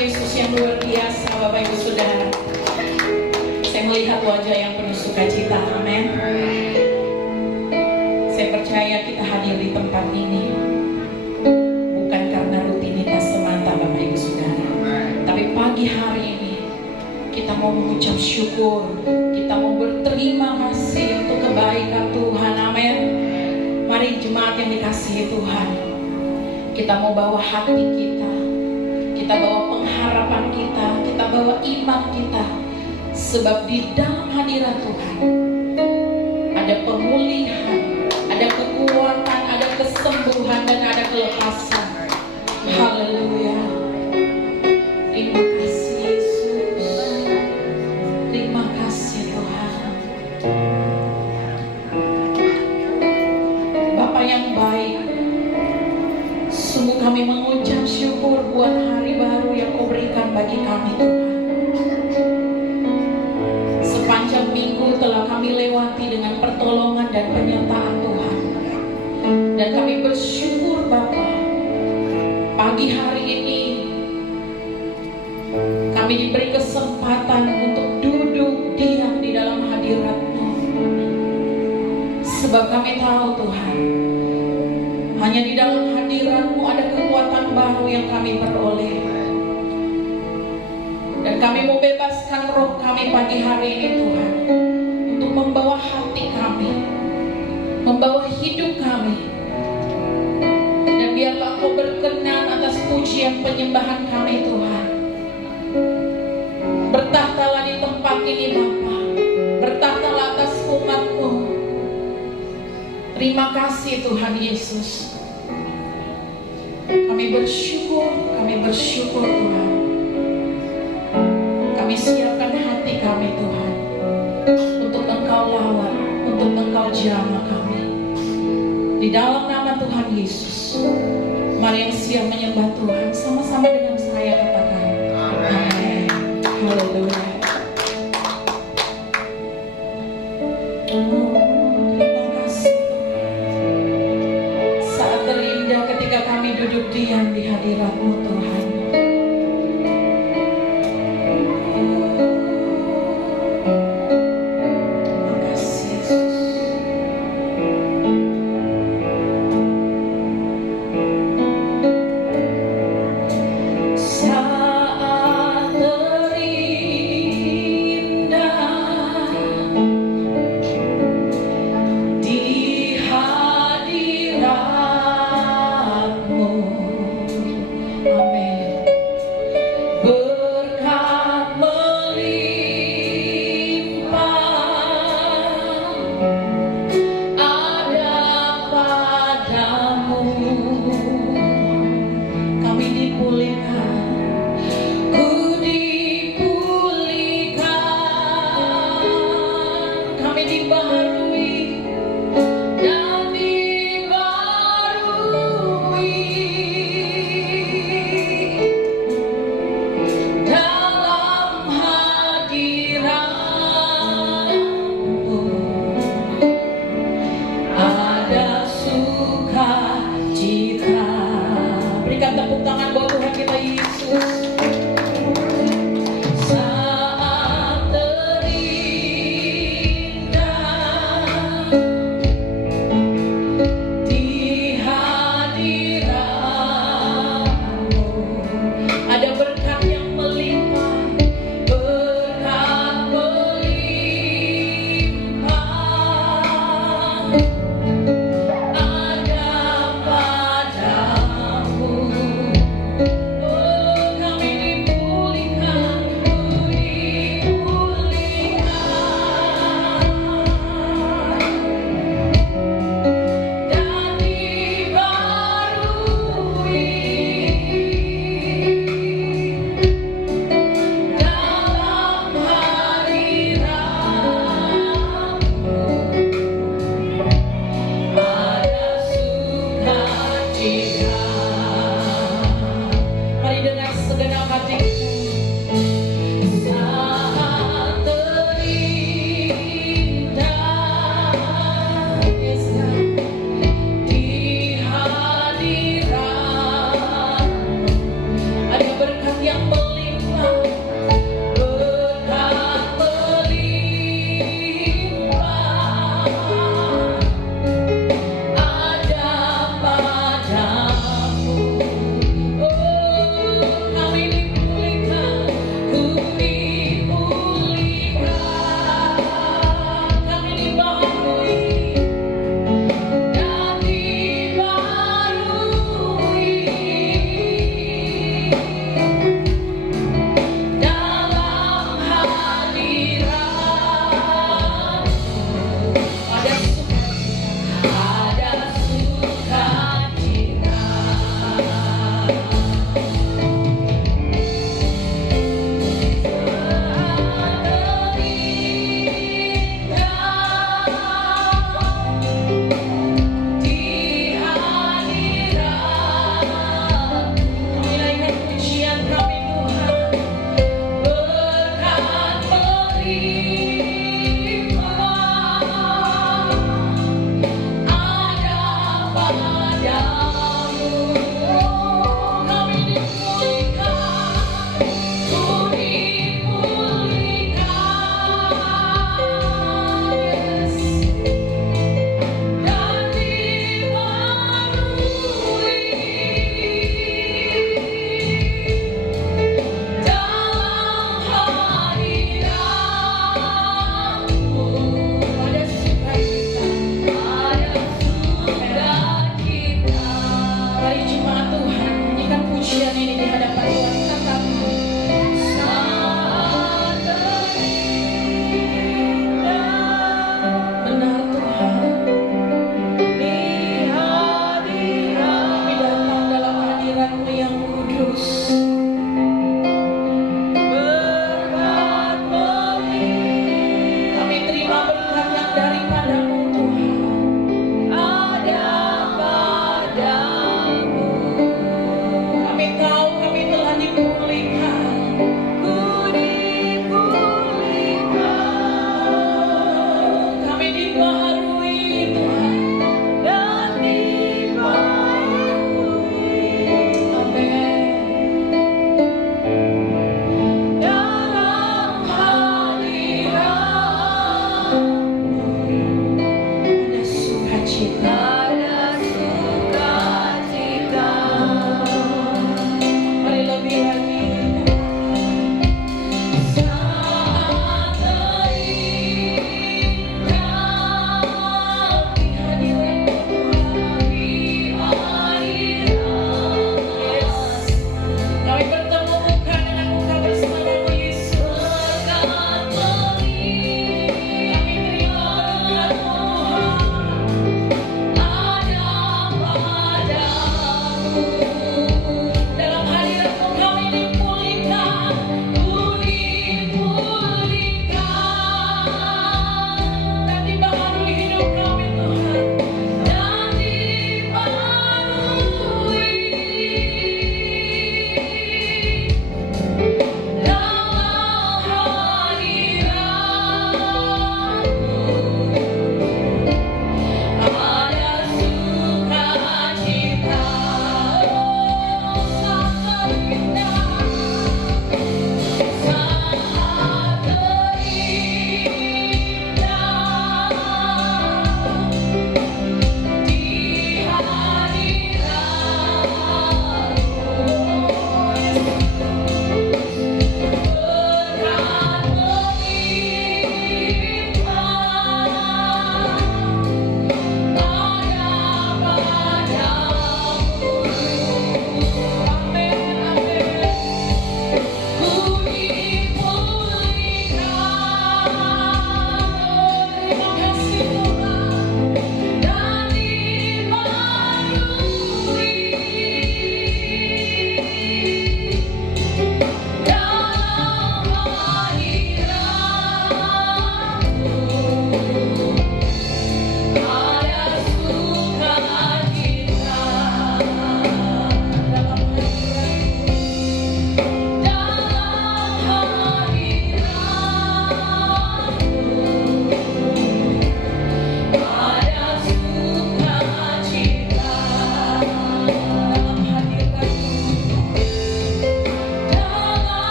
Yesus yang luar biasa, Bapak Ibu Saudara. Saya melihat wajah yang penuh sukacita, amin. Saya percaya kita hadir di tempat ini bukan karena rutinitas semata, Bapak Ibu Saudara, tapi pagi hari ini kita mau mengucap syukur, kita mau berterima kasih untuk kebaikan Tuhan, amin. Mari jemaat yang dikasihi Tuhan, kita mau bawa hati kita bawa pengharapan kita bawa iman kita, sebab di dalam hadirat Tuhan ada pemulihan, ada kekuatan, ada kesembuhan, dan ada kelepasan. Haleluya. Terima kasih Yesus, terima kasih Tuhan. Bapa yang baik, sungguh kami mengucap syukur buat hari baru yang Kau berikan bagi kami Tuhan. Sepanjang minggu telah kami lewati dengan pertolongan dan penyertaan Tuhan, dan kami bersyukur Bapa, pagi hari ini kami diberi kesempatan untuk duduk diam di dalam hadirat-Mu. Sebab kami tahu Tuhan, hanya di dalam hadirat-Mu ada kekuatan baru yang kami peroleh. Dan kami mau bebaskan roh kami pagi hari ini Tuhan, untuk membawa hati kami, membawa hidup kami. Dan biarlah Kau berkenan atas pujian penyembahan kami Tuhan. Bertahtalah di tempat ini Bapa, bertahtalah atas umat-Mu. Terima kasih Tuhan Yesus. Kami bersyukur Tuhan. Kami siapkan hati kami Tuhan, untuk Engkau lawat, untuk Engkau jamah kami. Di dalam nama Tuhan Yesus, mari yang siap menyembah Tuhan sama-sama dengan saya katakan amin. Haleluya. Terima kasih Tuhan. Saat terindah ketika kami duduk diam di hadirat-Mu Tuhan. Yang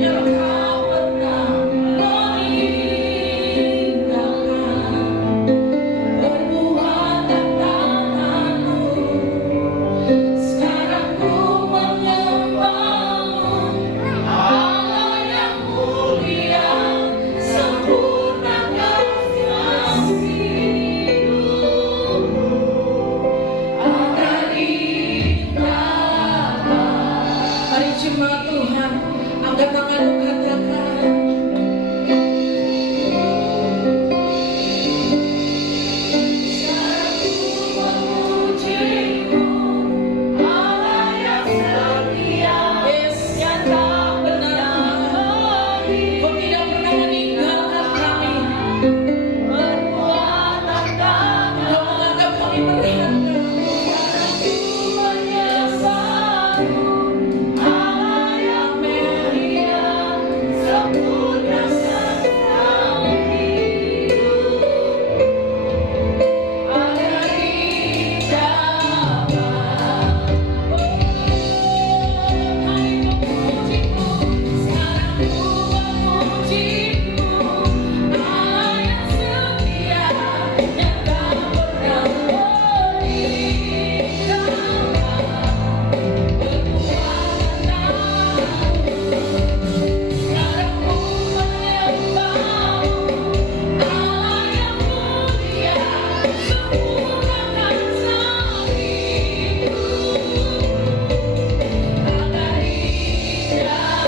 yang Kau pernah meninggalkan perbuatan tangan-Mu. Sekarang ku menyembah-Mu, Allah yang mulia, sempurnakan kasih-Mu. Agar indah. Mari jemaat Tuhan, angkat tanganmu, katakan, Satu memuji-Mu, Allah yang setia, yang tak pernah pergi. Kau tidak pernah meninggalkan kami. Perbuatan kami, Kau menganggap kami berharga. Sekarang ku menyembah-Mu, Allah yang mulia, sempurnakan kasih-Mu. Agar indah. Kami memuji-Mu, sekarang ku memuji-Mu, Allah yang setia, yang tak pernah meninggalkan perbuatan tangan-Mu. Sekarang ku menyembah-Mu, Allah yang mulia, sempurnakan kasih-Mu. Agar indah.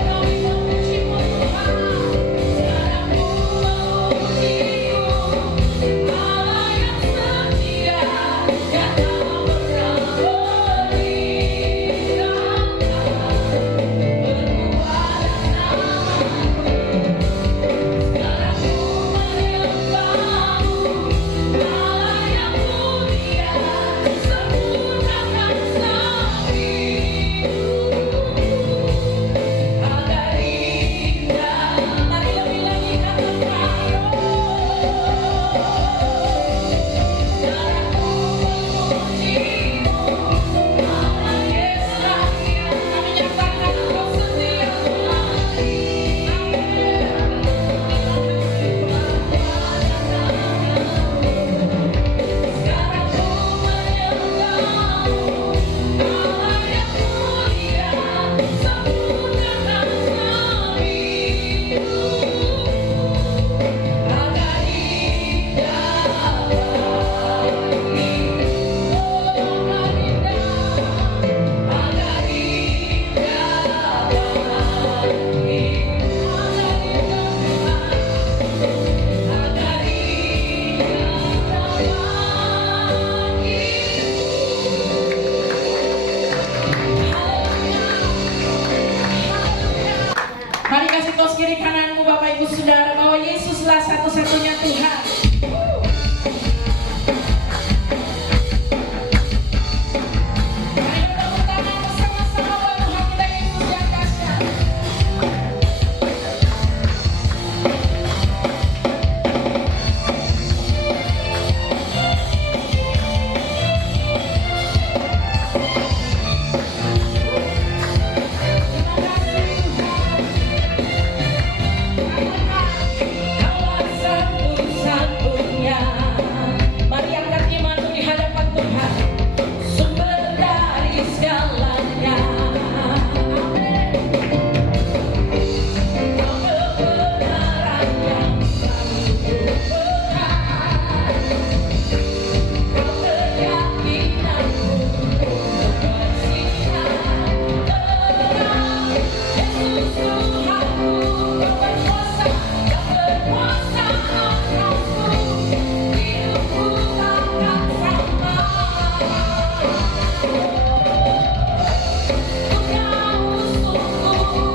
Kami memuji-Mu Tuhan, sekarang ku memuji-Mu, Allah yang setia, yang tak pernah meninggalkan perbuatan tangan-Mu. Sekarang ku menyembah-Mu, Allah yang mulia, sempurnakan kasih-Mu. Agar indah. Mari lebih lagi katakan, sekarang ku memuji-Mu, Allah yang setia. Kami nyatakan Kau setia Tuhan. Sekarang ku menyembah-Mu, Allah yang mulia, sempurnakan kasih-Mu. Agar indah. Agar indah. Agar Mari kasih tos kiri kananmu Bapak Ibu Saudara, bahwa Yesuslah satu-satunya Tuhan. Mari tepuk tangan bersama-sama buat Tuhan kita Yesus yang dahsyat. Ku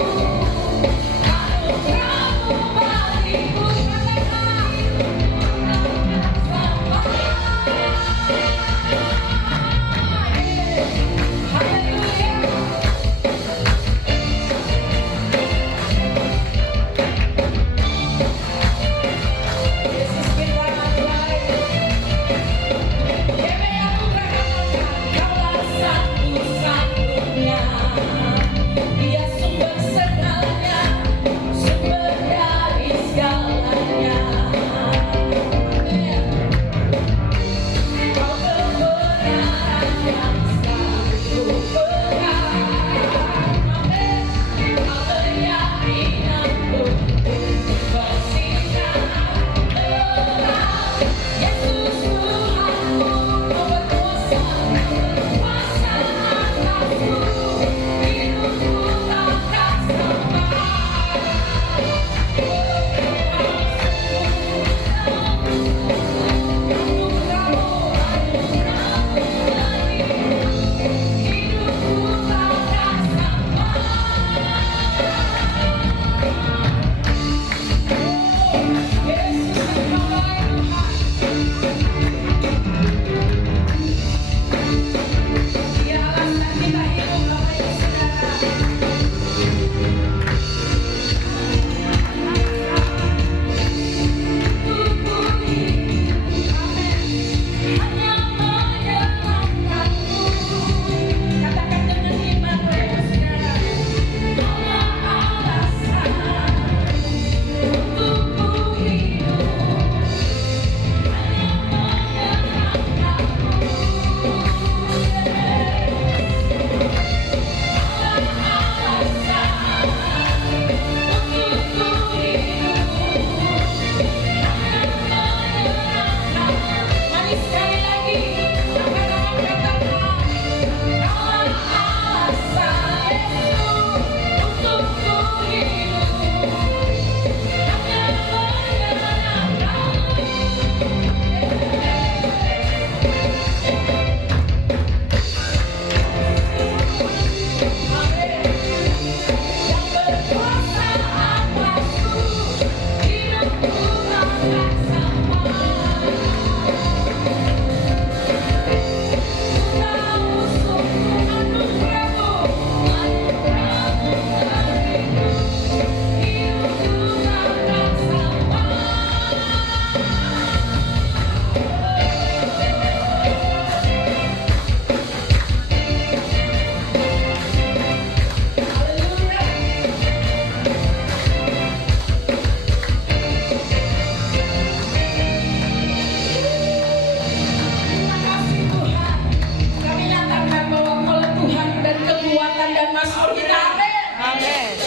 dan Mazmur kita. Amin. Amin.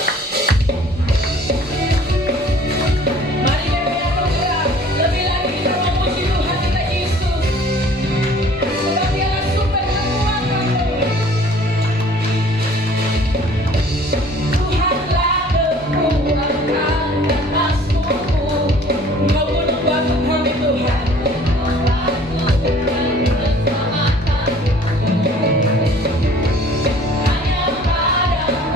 Mari yang bergerak lebih lagi kita memuji Tuhan kita Yesus. Sebab Dialah sumber kekuatan. Tuhanlah kekuatan dan Mazmurku. Engkau gunung batu kami Tuhan. Hanya padamu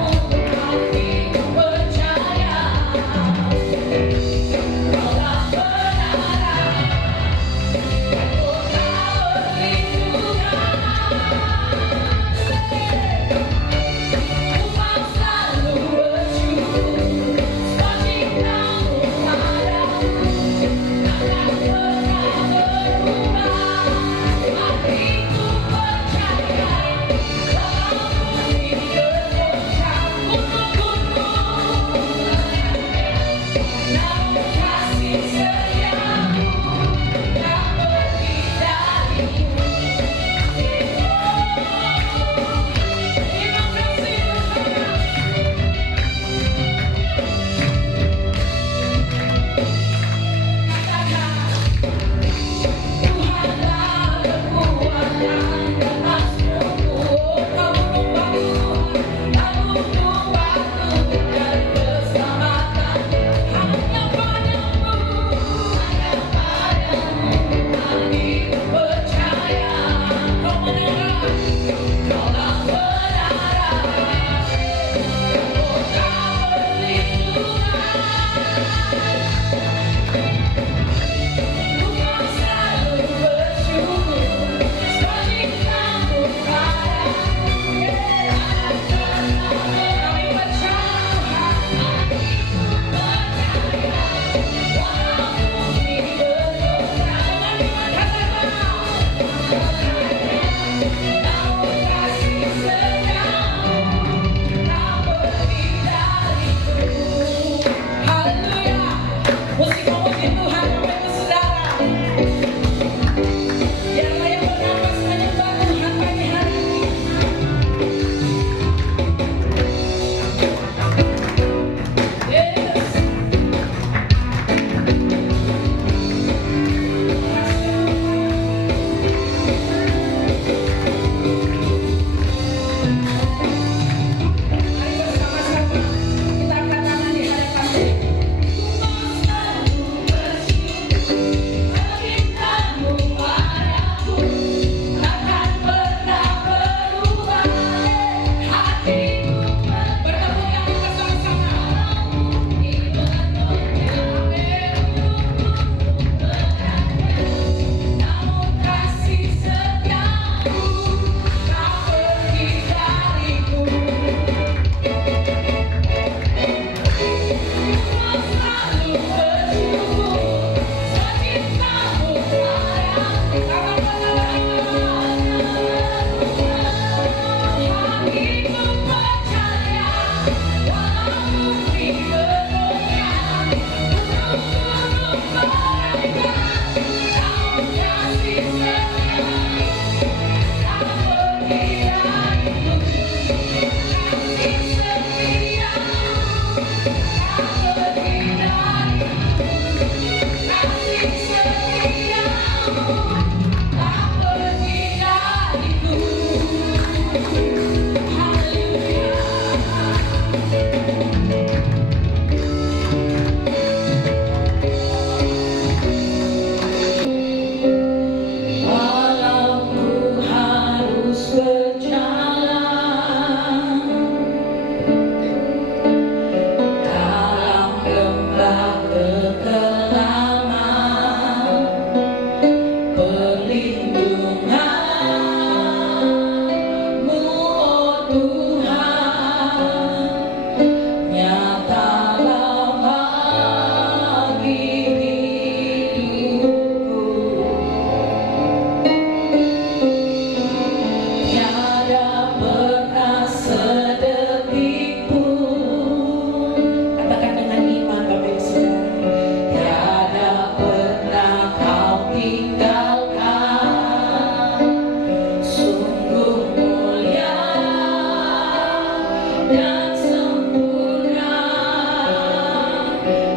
dan sempurna,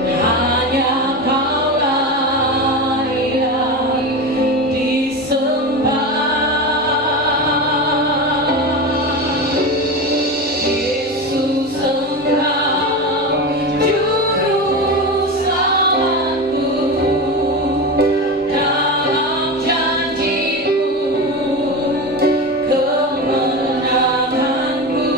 hanya Kaulah yang disembah. Yesus, Engkau juru selamatku, dalam janji-Mu kemenanganku.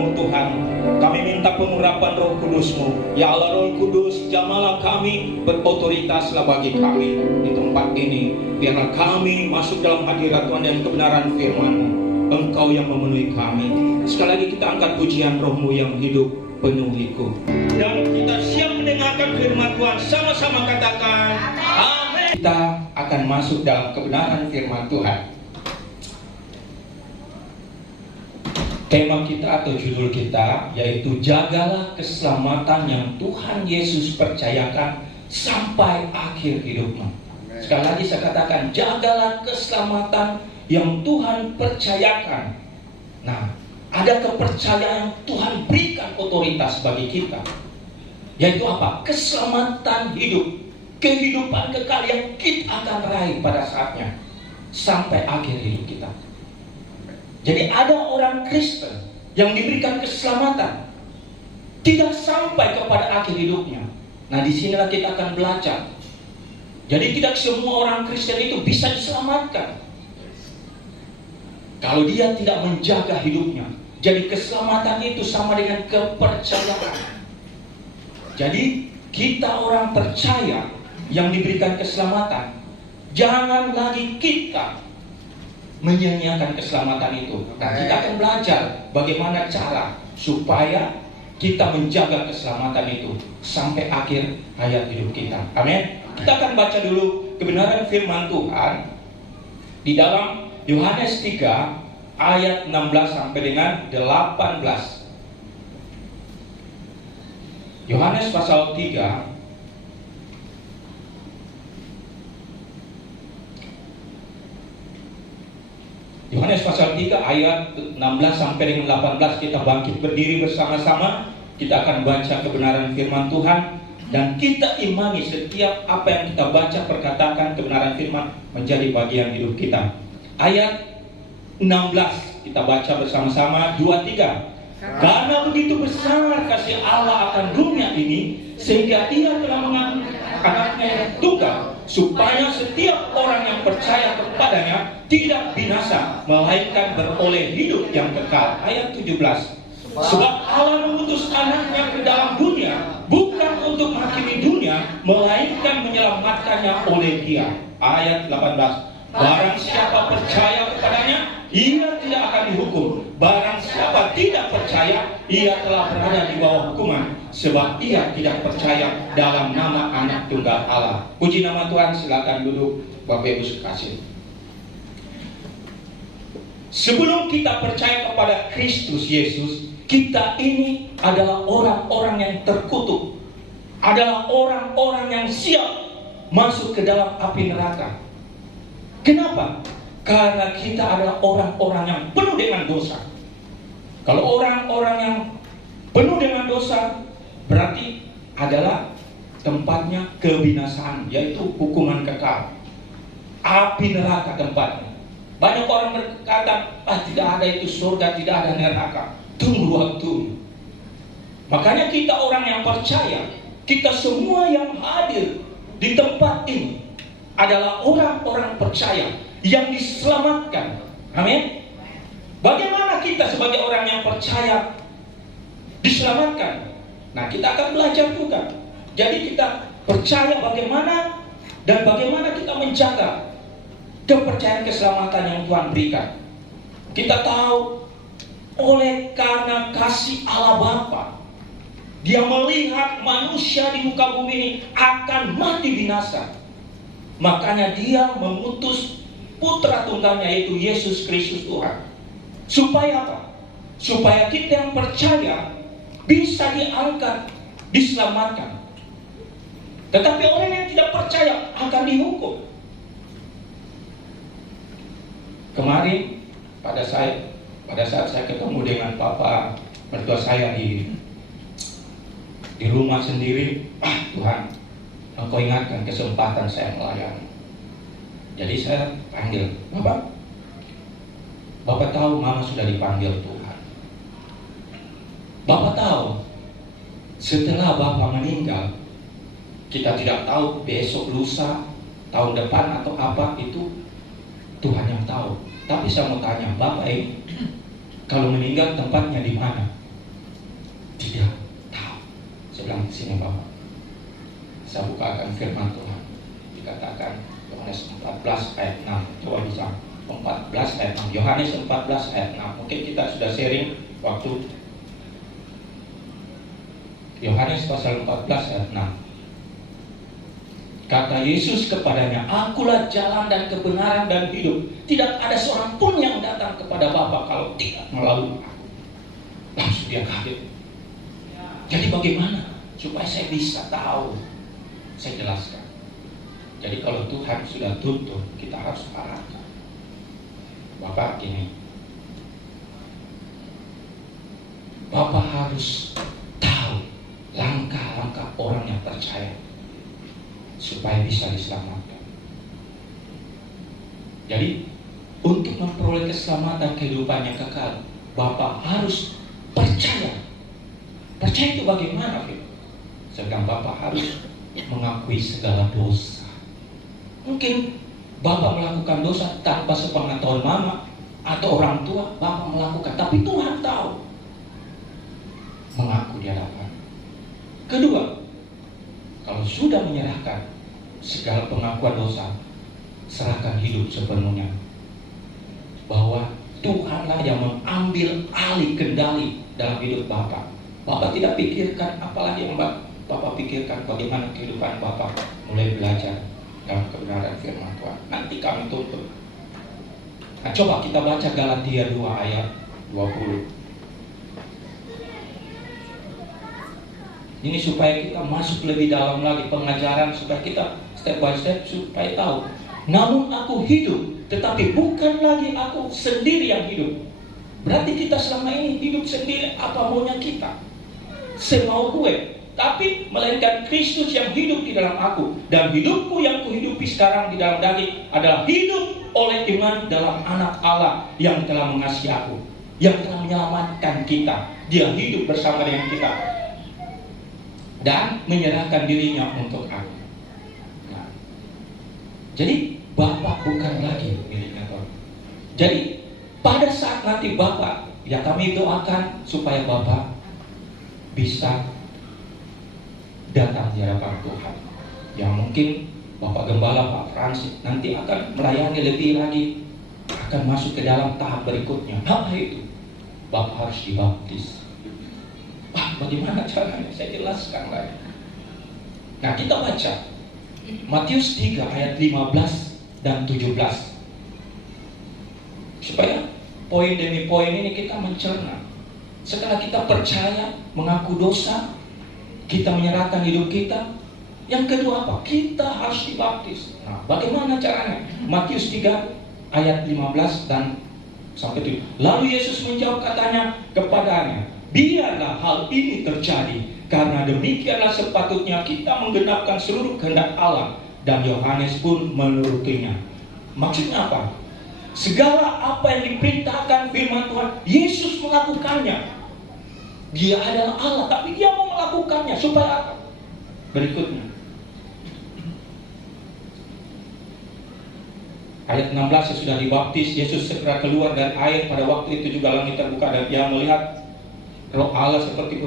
firman-Mu Tuhan. Kami minta pengurapan Roh Kudus-Mu. Ya Allah, Roh Kudus, jamalah kami, berotoritaslah bagi kami di tempat ini. Biarlah kami masuk dalam hadirat Tuhan dan kebenaran firman-Mu. Engkau yang memenuhi kami. Sekali lagi kita angkat pujian Roh-Mu yang hidup, penuhiku. Dan kita siap mendengarkan firman Tuhan. Sama-sama katakan amin. Kita akan masuk dalam kebenaran firman Tuhan. Tema kita atau judul kita yaitu jagalah keselamatan yang Tuhan Yesus percayakan sampai akhir hidupmu. Sekali lagi saya katakan, jagalah keselamatan yang Tuhan percayakan. Nah, ada kepercayaan yang Tuhan berikan otoritas bagi kita, yaitu apa? Keselamatan hidup, kehidupan kekal yang kita akan raih pada saatnya sampai akhir hidup kita. Jadi ada orang Kristen yang diberikan keselamatan tidak sampai kepada akhir hidupnya. Nah, disinilah kita akan belajar. Jadi tidak semua orang Kristen itu bisa diselamatkan kalau dia tidak menjaga hidupnya. Jadi keselamatan itu sama dengan kepercayaan. Jadi kita orang percaya yang diberikan keselamatan, jangan lagi kita menyia-nyiakan keselamatan itu. Nah, kita akan belajar bagaimana cara supaya kita menjaga keselamatan itu sampai akhir hayat hidup kita. Amin. Kita akan baca dulu kebenaran firman Tuhan di dalam Yohanes 3 ayat 16 sampai dengan 18. Yohanes pasal 3 Yohanes pasal 3 ayat 16 sampai dengan 18. Kita bangkit berdiri bersama-sama. Kita akan baca kebenaran firman Tuhan dan kita imani setiap apa yang kita baca, perkatakan kebenaran firman menjadi bagian hidup kita. Ayat 16 kita baca bersama-sama. 2, 3. Karena begitu besar kasih Allah akan dunia ini, sehingga Ia telah mengantarkan anaknya yang tunggal, supaya setiap orang yang percaya kepadanya tidak binasa, melainkan beroleh hidup yang kekal. Ayat 17. Sebab Allah mengutus anaknya ke dalam dunia bukan untuk menghakimi dunia, melainkan menyelamatkannya oleh Dia. Ayat 18. Barang siapa percaya kepadanya, ia tidak akan dihukum. Barang siapa tidak percaya, ia telah berada di bawah hukuman, sebab ia tidak percaya dalam nama anak tunggal Allah. Puji nama Tuhan. Silakan duduk Bapak Ibu sekasih. Sebelum kita percaya kepada Kristus Yesus, kita ini adalah orang-orang yang terkutuk, adalah orang-orang yang siap masuk ke dalam api neraka. Kenapa? Karena kita adalah orang-orang yang penuh dengan dosa. Kalau orang-orang yang penuh dengan dosa, berarti adalah tempatnya kebinasaan, yaitu hukuman kekal, api neraka tempatnya. Banyak orang berkata, tidak ada itu surga, tidak ada neraka. Tunggu waktu. Makanya kita orang yang percaya, kita semua yang hadir di tempat ini adalah orang-orang percaya yang diselamatkan. Amin. Bagaimana kita sebagai orang yang percaya diselamatkan? Nah, kita akan belajar juga. Jadi kita percaya bagaimana dan bagaimana kita menjaga kepercayaan keselamatan yang Tuhan berikan. Kita tahu oleh karena kasih Allah Bapa, Dia melihat manusia di muka bumi ini akan mati binasa. Makanya Dia mengutus putra tunggalnya, yaitu Yesus Kristus Tuhan. Supaya apa? Supaya kita yang percaya bisa diangkat, diselamatkan. Tetapi orang yang tidak percaya akan dihukum. Kemarin pada saat saya ketemu dengan Papa mertua saya di rumah sendiri, Tuhan, Engkau ingatkan kesempatan saya melayani. Jadi saya panggil, Bapak tahu Mama sudah dipanggil Tuhan. Bapak tahu setelah Bapak meninggal, kita tidak tahu besok, lusa, tahun depan atau apa, itu Tuhan yang tahu. Tapi saya mau tanya, Bapak ini kalau meninggal tempatnya di mana? sini Bapak. Saya bukakan firman Tuhan. Dikatakan Yohanes 14 ayat 6. Coba bisa 14 ayat 6. Yohanes 14 ayat 6. Mungkin kita sudah sharing waktu Yohanes pasal 14 ayat 6. Kata Yesus kepadanya, "Akulah jalan dan kebenaran dan hidup. Tidak ada seorang pun yang datang kepada Bapa kalau tidak melalui aku." Langsung dia kaget. Jadi bagaimana supaya saya bisa tahu? Saya jelaskan. Jadi kalau Tuhan sudah tuntut, kita harus arahkan. Bapak gini, Bapak harus tahu langkah-langkah orang yang percaya supaya bisa diselamatkan. Jadi untuk memperoleh keselamatan kehidupan yang kekal, Bapak harus percaya. Percaya itu bagaimana, Fit? Sedang Bapak harus mengakui segala dosa. Mungkin Bapak melakukan dosa tanpa sepengetahuan mama atau orang tua, Bapak melakukan, tapi Tuhan tahu. Mengaku di hadapan. Kedua, kalau sudah menyerahkan segala pengakuan dosa, serahkan hidup sepenuhnya. Bahwa Tuhanlah yang mengambil alih kendali dalam hidup Bapak. Bapak tidak pikirkan apalagi yang Bapak pikirkan bagaimana kehidupan Bapak mulai belajar dalam kebenaran firman Tuhan. Nanti kami tuntut. Nah, coba kita baca Galatia 2 ayat 20. Ini supaya kita masuk lebih dalam lagi pengajaran, supaya kita step by step supaya tahu. Namun aku hidup, tetapi bukan lagi aku sendiri yang hidup. Berarti kita selama ini hidup sendiri apa maunya kita, semau gue. Tapi melainkan Kristus yang hidup di dalam aku. Dan hidupku yang kuhidupi sekarang di dalam daging adalah hidup oleh iman dalam anak Allah yang telah mengasihi aku, yang telah menyelamatkan kita. Dia hidup bersama dengan kita dan menyerahkan dirinya untuk aku. Nah, jadi Bapak bukan lagi miliknya Tuhan. Jadi pada saat nanti Bapak, ya kami doakan supaya Bapak bisa datang di hadapan Tuhan. Yang mungkin Bapak Gembala, Pak Francis nanti akan melayani lebih lagi, akan masuk ke dalam tahap berikutnya. Apa itu? Bapak harus dibaptis. Pak, bagaimana caranya? Saya jelaskan lagi. Nah, kita baca Matius 3 ayat 15 dan 17. Supaya poin demi poin ini kita mencerna. Setelah kita percaya, mengaku dosa, kita menyerahkan hidup kita. Yang kedua apa? Kita harus dibaptis. Nah, bagaimana caranya? Matius 3 ayat 15 dan sampai 7. Lalu Yesus menjawab katanya kepadanya, "Biarlah hal ini terjadi, karena demikianlah sepatutnya kita menggenapkan seluruh kehendak Allah." Dan Yohanes pun menurutinya. Maksudnya apa? Segala apa yang diperintahkan firman Tuhan, Yesus melakukannya. Dia adalah Allah, tapi dia mau melakukannya supaya apa? Berikutnya ayat 16, sesudah dibaptis Yesus segera keluar dari air. Pada waktu itu juga langit terbuka dan ia melihat Roh Allah seperti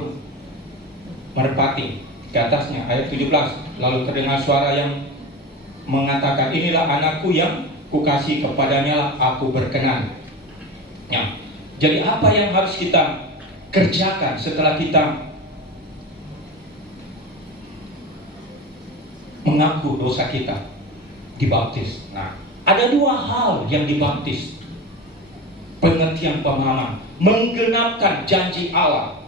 merpati ke atasnya. Ayat 17, lalu terdengar suara yang mengatakan, "Inilah anakku yang kukasihi, kepadanya lah aku berkenan." Ya. Jadi apa yang harus kita kerjakan setelah kita mengaku dosa kita? Dibaptis. Nah, ada dua hal yang dibaptis. Pengertian pemahaman, menggenapkan janji Allah.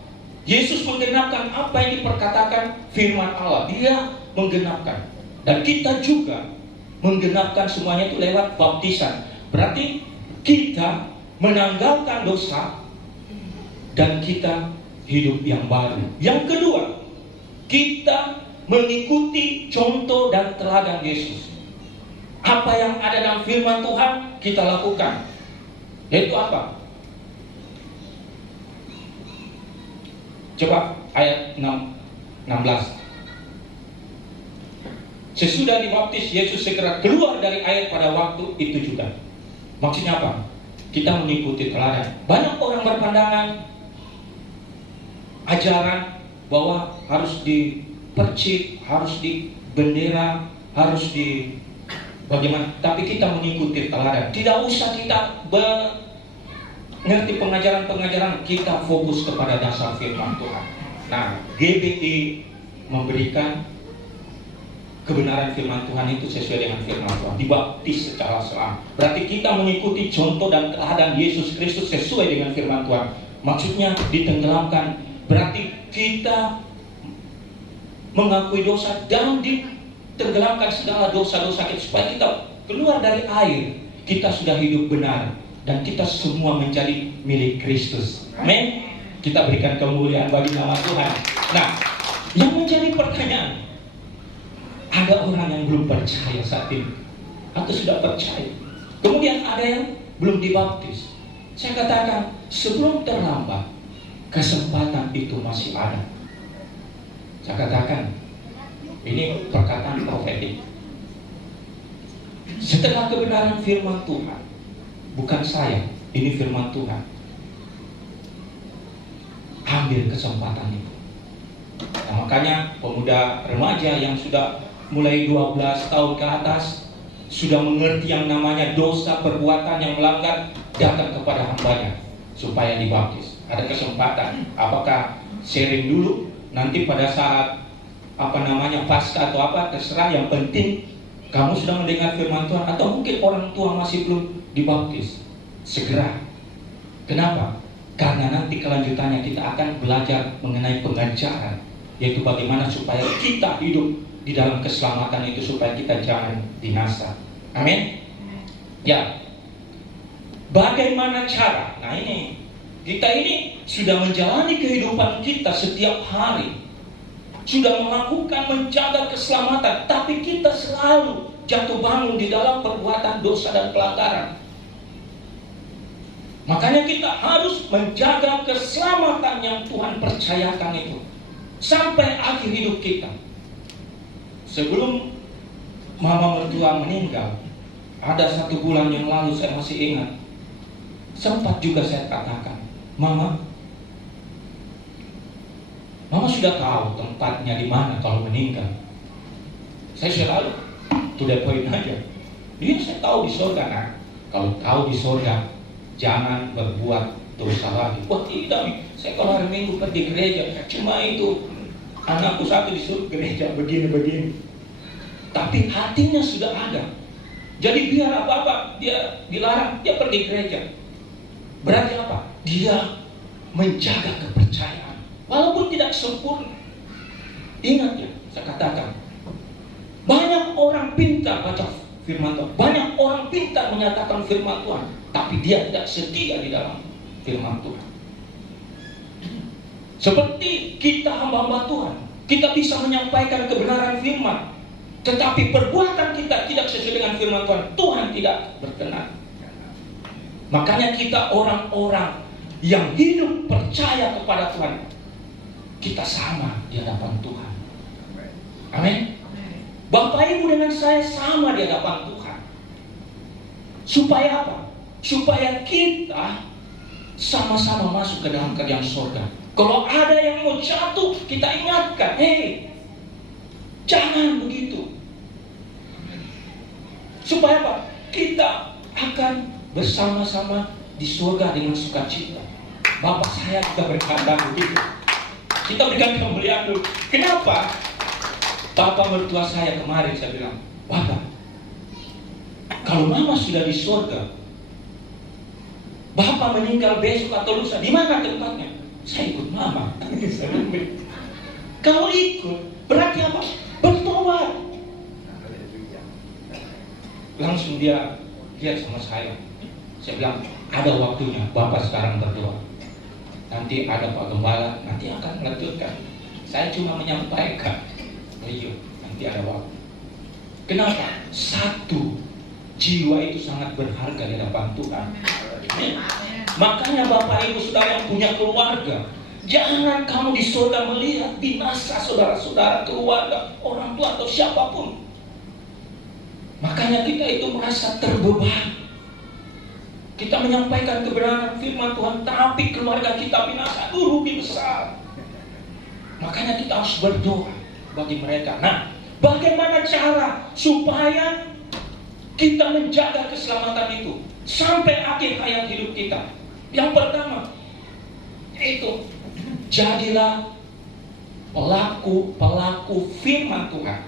Yesus menggenapkan apa yang diperkatakan firman Allah. Dia menggenapkan. Dan kita juga menggenapkan semuanya itu lewat baptisan. Berarti kita menanggalkan dosa dan kita hidup yang baru. Yang kedua, kita mengikuti contoh dan teladan Yesus. Apa yang ada dalam firman Tuhan kita lakukan. Yaitu apa? Coba ayat 16. Sesudah dibaptis, Yesus segera keluar dari air pada waktu itu juga. Maksudnya apa? Kita mengikuti teladan. Banyak orang berpandangan, ajaran bahwa harus dipercik, harus di bendera, harus di bagaimana. Tapi kita mengikuti teladan. Tidak usah kita mengerti pengajaran-pengajaran, kita fokus kepada dasar firman Tuhan. Nah, GBI memberikan kebenaran firman Tuhan itu sesuai dengan firman Tuhan, dibaptis secara selam. Berarti kita mengikuti contoh dan teladan Yesus Kristus sesuai dengan firman Tuhan. Maksudnya ditenggelamkan, berarti kita mengakui dosa dan ditenggelamkan segala dosa-dosa kita, supaya kita keluar dari air. Kita sudah hidup benar dan kita semua menjadi milik Kristus. Amin. Kita berikan kemuliaan bagi nama Tuhan. Nah, yang menjadi pertanyaan, ada orang yang belum percaya saat ini, atau sudah percaya, kemudian ada yang belum dibaptis. Saya katakan, sebelum terlambat, kesempatan itu masih ada. Saya katakan, ini perkataan profetik. Setelah kebenaran firman Tuhan, bukan saya, ini firman Tuhan, ambil kesempatan itu. Nah, makanya pemuda remaja yang sudah mulai 12 tahun ke atas sudah mengerti yang namanya dosa perbuatan yang melanggar, datang kepada hambanya supaya dibaptis. Ada kesempatan. Apakah sharing dulu, nanti pada saat pasca atau apa, terserah. Yang penting kamu sudah mendengar firman Tuhan, atau mungkin orang tua masih belum dibaptis, segera. Kenapa? Karena nanti kelanjutannya kita akan belajar mengenai pengajaran, yaitu bagaimana supaya kita hidup di dalam keselamatan itu, supaya kita jangan binasa. Amin. Ya. Bagaimana cara? Nah, ini kita ini sudah menjalani kehidupan kita setiap hari, sudah melakukan menjaga keselamatan, tapi kita selalu jatuh bangun di dalam perbuatan dosa dan pelanggaran. Makanya kita harus menjaga keselamatan yang Tuhan percayakan itu sampai akhir hidup kita. Sebelum mama mertua meninggal, ada 1 bulan yang lalu, saya masih ingat, sempat juga saya katakan, Mama sudah tahu tempatnya di mana kalau meninggal. Saya selalu to the point aja. Dia saya tahu di surga. Nah, kalau tahu di surga, jangan berbuat dosa lagi. Wah, tidak nih, saya kalau hari Minggu pergi gereja, cuma itu anakku satu disuruh gereja begini-begini. Tapi hatinya sudah ada. Jadi biar apa-apa dia dilarang, dia pergi gereja. Berarti apa? Dia menjaga kepercayaan, walaupun tidak sempurna. Ingat ya, saya katakan, banyak orang pintar baca firman Tuhan, banyak orang pintar menyatakan firman Tuhan, tapi dia tidak setia di dalam firman Tuhan. Seperti kita hamba-hamba Tuhan, kita bisa menyampaikan kebenaran firman, tetapi perbuatan kita tidak sesuai dengan firman Tuhan, Tuhan tidak berkenan. Makanya kita orang-orang yang hidup percaya kepada Tuhan, kita sama di hadapan Tuhan. Amin. Bapak Ibu dengan saya sama di hadapan Tuhan. Supaya apa? Supaya kita sama-sama masuk ke dalam kerajaan surga. Kalau ada yang mau jatuh, kita ingatkan, hei, jangan begitu. Supaya apa? Kita akan bersama-sama di surga dengan sukacita. Bapak saya juga berkata begitu. Kita berikan kemuliaan dulu. Kenapa? Bapak mertua saya kemarin, saya bilang, Bapak, kalau Mama sudah di surga, Bapak meninggal besok atau lusa, di mana tempatnya? Saya ikut Mama. Kalau ikut, berarti apa? Bertobat. Langsung dia lihat sama saya. Saya bilang, ada waktunya, Bapak sekarang berdoa. Nanti ada Pak Gembala, nanti akan melanjutkan. Saya cuma menyampaikan, iya, nanti ada waktu. Kenapa? Satu jiwa itu sangat berharga di hadapan Tuhan. Makanya Bapak Ibu Saudara yang punya keluarga, jangan kamu di surga melihat binasa saudara-saudara, keluarga, orang tua atau siapapun. Makanya kita itu merasa terbebani. Kita menyampaikan kebenaran firman Tuhan, tapi keluarga kita binasa, rugi besar. Makanya kita harus berdoa bagi mereka. Nah, bagaimana cara supaya kita menjaga keselamatan itu sampai akhir hayat hidup kita? Yang pertama, yaitu jadilah pelaku firman Tuhan.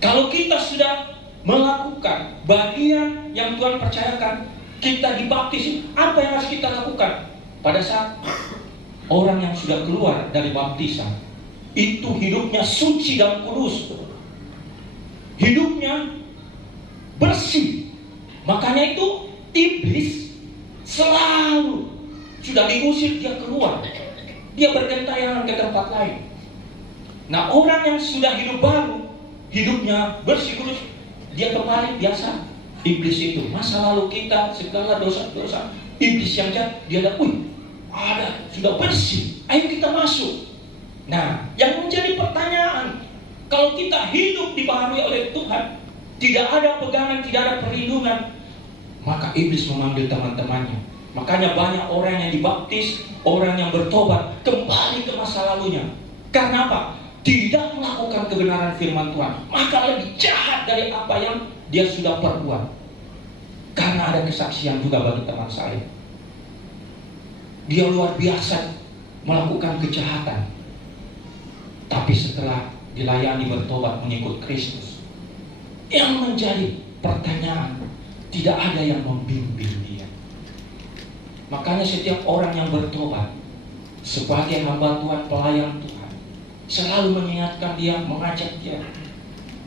Kalau kita sudah melakukan bagian yang Tuhan percayakan, kita dibaptis, apa yang harus kita lakukan? Pada saat orang yang sudah keluar dari baptisan, itu hidupnya suci dan kudus, hidupnya bersih. Makanya itu iblis selalu sudah diusir, dia keluar, dia bergentayangan ke tempat lain. Nah, orang yang sudah hidup baru, hidupnya bersih kudus, dia kembali biasa. Iblis itu masa lalu kita, segala dosa-dosa iblis yang jahat, dia ada sudah bersih, ayo kita masuk. Nah, yang menjadi pertanyaan, kalau kita hidup dibaharui oleh Tuhan, tidak ada pegangan, tidak ada perlindungan, maka iblis memanggil teman-temannya. Makanya banyak orang yang dibaptis, orang yang bertobat, kembali ke masa lalunya. Karena apa? Tidak melakukan kebenaran firman Tuhan, maka lebih jahat dari apa yang dia sudah perbuat. Karena ada kesaksian juga bagi teman saya, dia luar biasa melakukan kejahatan, tapi setelah dilayani bertobat mengikut Kristus, yang menjadi pertanyaan, tidak ada yang membimbing dia. Makanya setiap orang yang bertobat sebagai hamba Tuhan, pelayan Tuhan, selalu mengingatkan dia, mengajak dia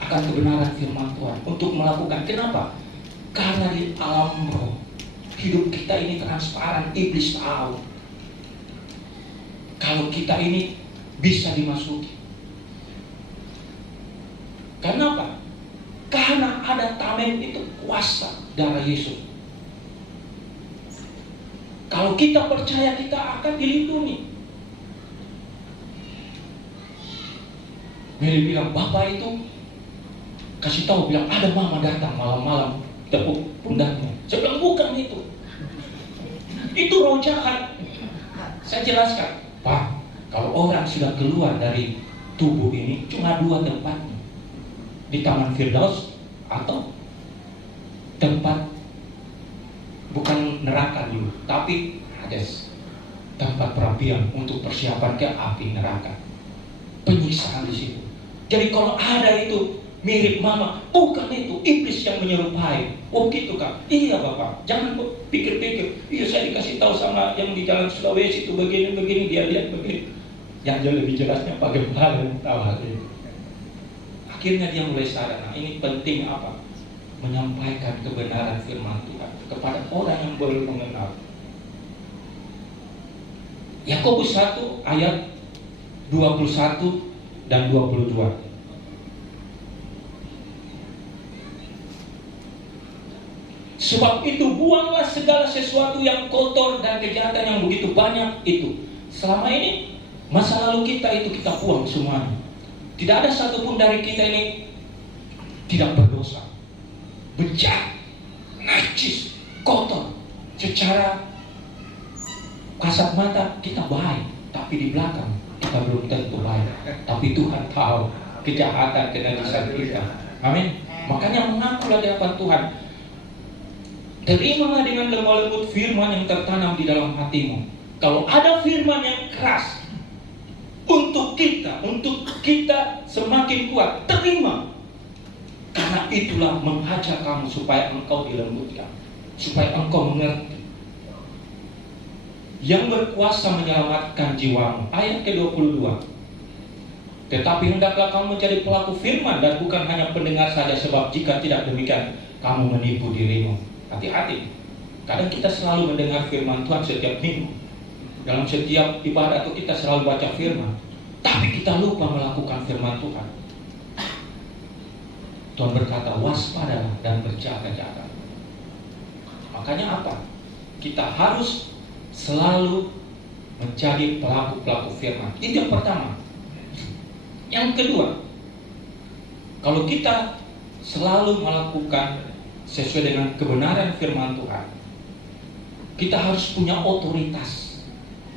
akan kebenaran firman Tuhan untuk melakukan. Kenapa? Karena di alam roh hidup kita ini transparan. Iblis tahu kalau kita ini bisa dimasuki. Kenapa? Karena ada tamen itu, kuasa darah Yesus. Kalau kita percaya, kita akan dilindungi. Mary bilang, Bapak itu kasih tahu, bilang ada mama datang malam-malam tepuk pundaknya. Saya bilang bukan itu. Itu roh jahat. Saya jelaskan, Pak, kalau orang sudah keluar dari tubuh ini cuma dua tempatnya, di Taman Firdaus atau tempat bukan neraka dulu, tapi Hades, tempat perapian untuk persiapan ke api neraka, penyiksaan di situ. Jadi kalau ada itu mirip mama, bukan itu, iblis yang menyerupai. Oh gitu kan? Iya Bapak, jangan pikir-pikir. Iya saya dikasih tahu sama yang di Jalan Sulawesi itu begini-begini, dia lihat begini. Yang jauh lebih jelasnya Pak Gembala yang tahu hal itu. Akhirnya dia mulai sadar. Nah, ini penting apa? Menyampaikan kebenaran firman Tuhan kepada orang yang belum mengenal. Yakobus 1 ayat 21 dan 22. Sebab itu buanglah segala sesuatu yang kotor dan kejahatan yang begitu banyak itu. Selama ini masa lalu kita itu kita buang semuanya. Tidak ada satupun dari kita ini tidak berdosa, bejat, najis, kotor. Secara kasat mata kita baik, tapi di belakang kita belum tentu baik. Tapi Tuhan tahu kejahatan kenajisan kita. Amin. Makanya mengakulah di hadapan Tuhan. Terimalah dengan lemah lembut firman yang tertanam di dalam hatimu. Kalau ada firman yang keras untuk kita semakin kuat, terima. Karena itulah menghajar kamu supaya engkau dilembutkan, supaya engkau mengerti. Yang berkuasa menyelamatkan jiwamu. Ayat ke-22. Tetapi hendaklah kamu menjadi pelaku firman dan bukan hanya pendengar saja, sebab jika tidak demikian kamu menipu dirimu. Hati-hati. Kadang kita selalu mendengar firman Tuhan setiap minggu, dalam setiap ibadah itu kita selalu baca firman, tapi kita lupa melakukan firman Tuhan. Tuhan berkata, waspadalah dan berjaga-jaga. Makanya apa? Kita harus selalu menjadi pelaku-pelaku firman. Itu yang pertama. Yang kedua, kalau kita selalu melakukan sesuai dengan kebenaran firman Tuhan, kita harus punya otoritas.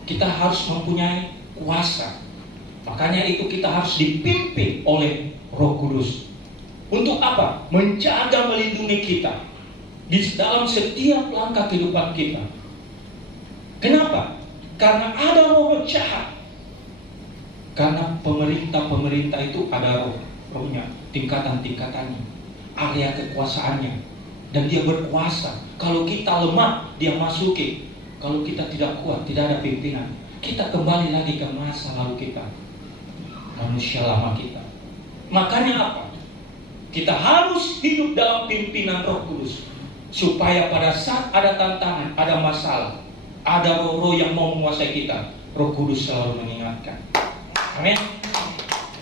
Kita harus mempunyai kuasa. Makanya itu kita harus dipimpin oleh Roh Kudus. Untuk apa? Menjaga, melindungi kita di dalam setiap langkah kehidupan kita. Kenapa? Karena ada roh jahat. Karena pemerintah itu ada rohnya, tingkatan-tingkatannya, area kekuasaannya, dan dia berkuasa. Kalau kita lemah, dia masuki. Kalau kita tidak kuat, tidak ada pimpinan, kita kembali lagi ke masa lalu kita, manusia lama kita. Makanya apa? Kita harus hidup dalam pimpinan Roh Kudus, supaya pada saat ada tantangan, ada masalah, ada roh-roh yang mau menguasai kita, Roh Kudus selalu mengingatkan. Amin.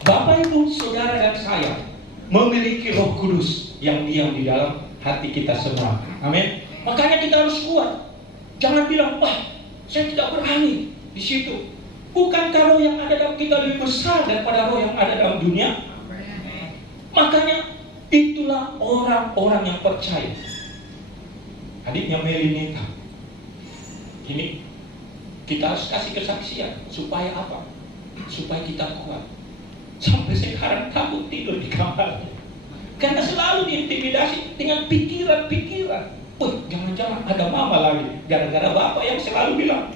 Bapak, Ibu, saudara dan saya memiliki Roh Kudus yang diam di dalam hati kita semua. Amin. Makanya kita harus kuat. Jangan bilang, wah, saya tidak berani di situ. Bukankah roh yang ada dalam kita lebih besar daripada roh yang ada dalam dunia? Makanya itulah orang-orang yang percaya. Adiknya Melinita, ini kita harus kasih kesaksian. Supaya apa? Supaya kita kuat. Sampai sekarang takut tidur di kamar, karena selalu diintimidasi dengan pikiran-pikiran. Wah, jangan-jangan ada mama lagi, gara-gara bapak yang selalu bilang.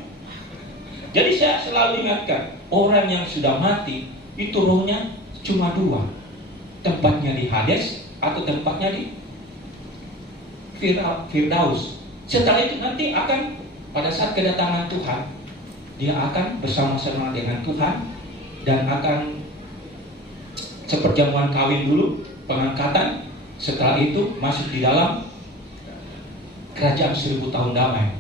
Jadi saya selalu ingatkan, orang yang sudah mati itu rohnya cuma dua, tempatnya di Hades atau tempatnya di Firdaus. Setelah itu nanti akan pada saat kedatangan Tuhan, dia akan bersama-sama dengan Tuhan dan akan seperjamuan kawin dulu, pengangkatan. Setelah itu masuk di dalam kerajaan 1000 tahun damai.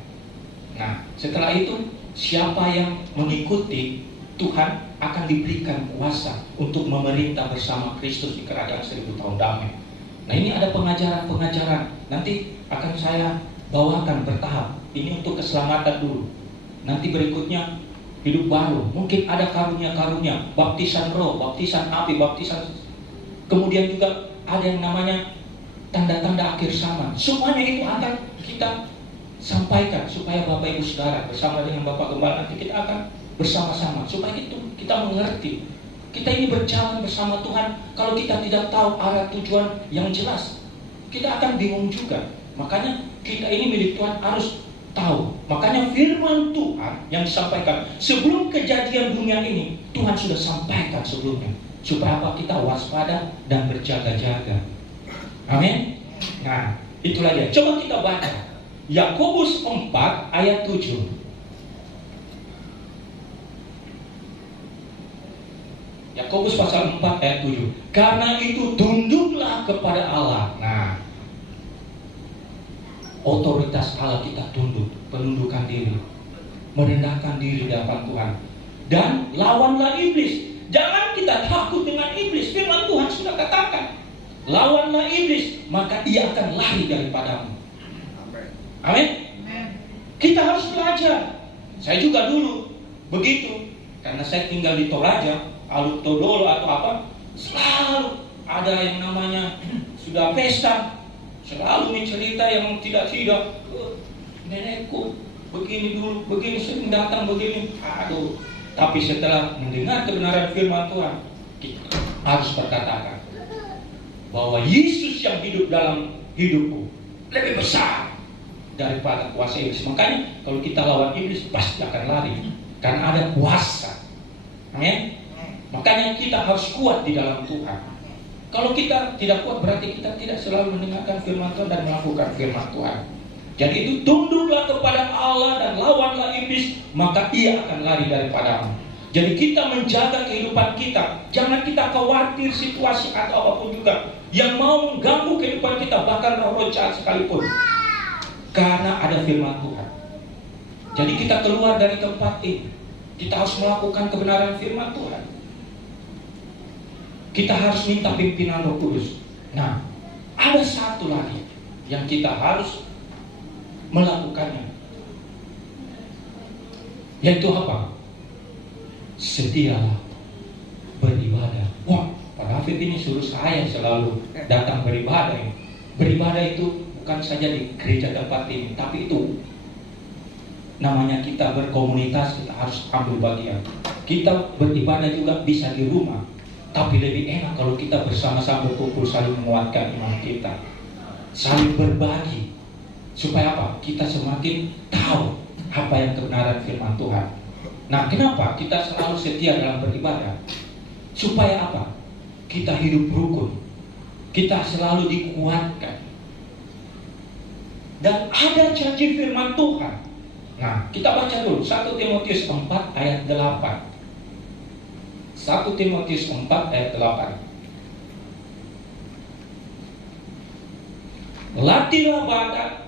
Nah, setelah itu siapa yang mengikuti Tuhan akan diberikan kuasa untuk memerintah bersama Kristus di kerajaan 1000 tahun damai. Nah, ini ada pengajaran-pengajaran. Nanti akan saya bawakan bertahap. Ini untuk keselamatan dulu. Nanti berikutnya hidup baru. Mungkin ada karunia-karunia, baptisan roh, baptisan api, baptisan. Kemudian juga ada yang namanya tanda-tanda akhir zaman. Semuanya itu akan kita sampaikan supaya Bapak Ibu Saudara bersama dengan Bapak Gembala nanti kita akan bersama-sama supaya itu kita mengerti. Kita ini berjalan bersama Tuhan. Kalau kita tidak tahu arah tujuan yang jelas, kita akan bingung juga. Makanya kita ini milik Tuhan harus tahu. Makanya firman Tuhan yang disampaikan sebelum kejadian dunia ini, Tuhan sudah sampaikan sebelumnya. Supaya apa? Kita waspada dan berjaga-jaga. Amin. Nah, itulah dia. Coba kita baca Yakobus 4 ayat 7. Yakobus pasal 4 ayat 7. Karena itu tunduklah kepada Allah. Nah, otoritas Allah kita tunduk, penundukan diri, merendahkan diri di hadapan Tuhan, dan lawanlah iblis. Jangan kita takut dengan iblis. Firman Tuhan sudah katakan, lawanlah iblis, maka ia akan lari daripadamu. Amin. Kita harus belajar. Saya juga dulu begitu, karena saya tinggal di Toraja, Alutodolo atau apa, selalu ada yang namanya sudah pesta, selalu nih cerita yang tidak, nenekku begini dulu, begini sering datang begini, aduh. Tapi setelah mendengar kebenaran firman Tuhan, kita harus berkatakan bahwa Yesus yang hidup dalam hidupku lebih besar daripada kuasa iblis. Makanya kalau kita lawan iblis pasti akan lari, karena ada kuasa. Amin. Makanya kita harus kuat di dalam Tuhan. Kalau kita tidak kuat, berarti kita tidak selalu mendengarkan firman Tuhan dan melakukan firman Tuhan. Jadi itu tunduklah kepada Allah dan lawanlah iblis, maka ia akan lari daripadamu. Jadi kita menjaga kehidupan kita. Jangan kita khawatir situasi atau apapun juga yang mau mengganggu kehidupan kita, bahkan roh-roh jahat sekalipun. Karena ada firman Tuhan. Jadi kita keluar dari tempat ini, kita harus melakukan kebenaran firman Tuhan. Kita harus minta pimpinan Roh Kudus. Nah, ada satu lagi yang kita harus melakukannya, yaitu apa? Setialah beribadah. Wah, Pak David ini suruh saya selalu datang beribadah. Beribadah itu bukan saja di gereja tempat ini, tapi itu namanya kita berkomunitas, kita harus ambil bagian. Kita beribadah juga bisa di rumah, tapi lebih enak kalau kita bersama-sama berkumpul, saling menguatkan iman kita, saling berbagi. Supaya apa? Kita semakin tahu apa yang kebenaran firman Tuhan. Nah, kenapa kita selalu setia dalam beribadah? Supaya apa? Kita hidup rukun, kita selalu dikuatkan. Dan ada janji firman Tuhan. Nah, kita baca dulu 1 Timotius 4 ayat 8. 1 Timotius 4 ayat 8.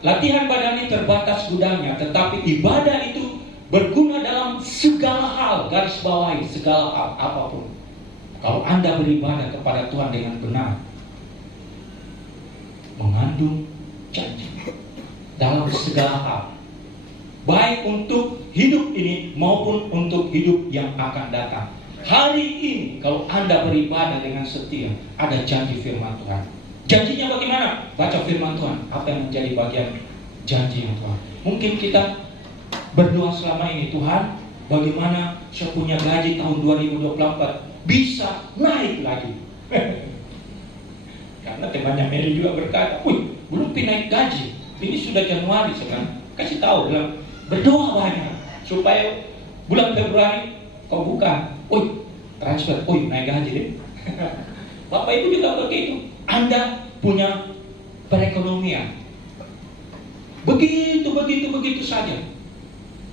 Latihan badan ini terbatas gunanya, tetapi ibadah itu berguna dalam segala hal. Garis bawahi, segala hal apapun. Kalau Anda beribadah kepada Tuhan dengan benar, mengandung janji dalam segala hal, baik untuk hidup ini maupun untuk hidup yang akan datang. Hari ini kalau Anda beribadah dengan setia, ada janji firman Tuhan. Janjinya bagaimana? Baca firman Tuhan. Apa yang menjadi bagian janji Tuhan? Mungkin kita berdoa selama ini, Tuhan, bagaimana saya punya gaji tahun 2024 bisa naik lagi. Karena temannya Mary juga berkata, belum naik gaji. Ini sudah Januari sekarang. Kasih tahu, bilang, berdoa banyak supaya bulan Februari kau buka. Transfer, naik gaji deh. Bapak Ibu juga begitu. Anda punya perekonomian. Begitu saja.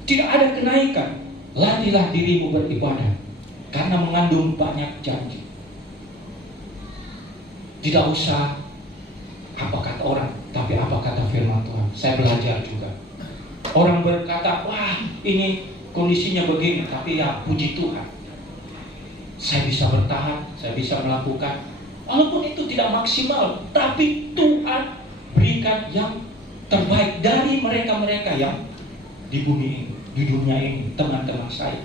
Tidak ada kenaikan. Latihlah dirimu beribadah, karena mengandung banyak janji. Tidak usah apa kata orang, tapi apa kata firman Tuhan. Saya belajar juga. Orang berkata, wah ini kondisinya begini, tapi ya puji Tuhan, saya bisa bertahan, saya bisa melakukan. Walaupun itu tidak maksimal, tapi Tuhan berikan yang terbaik dari mereka-mereka yang di bumi ini, di dunia ini, teman-teman saya.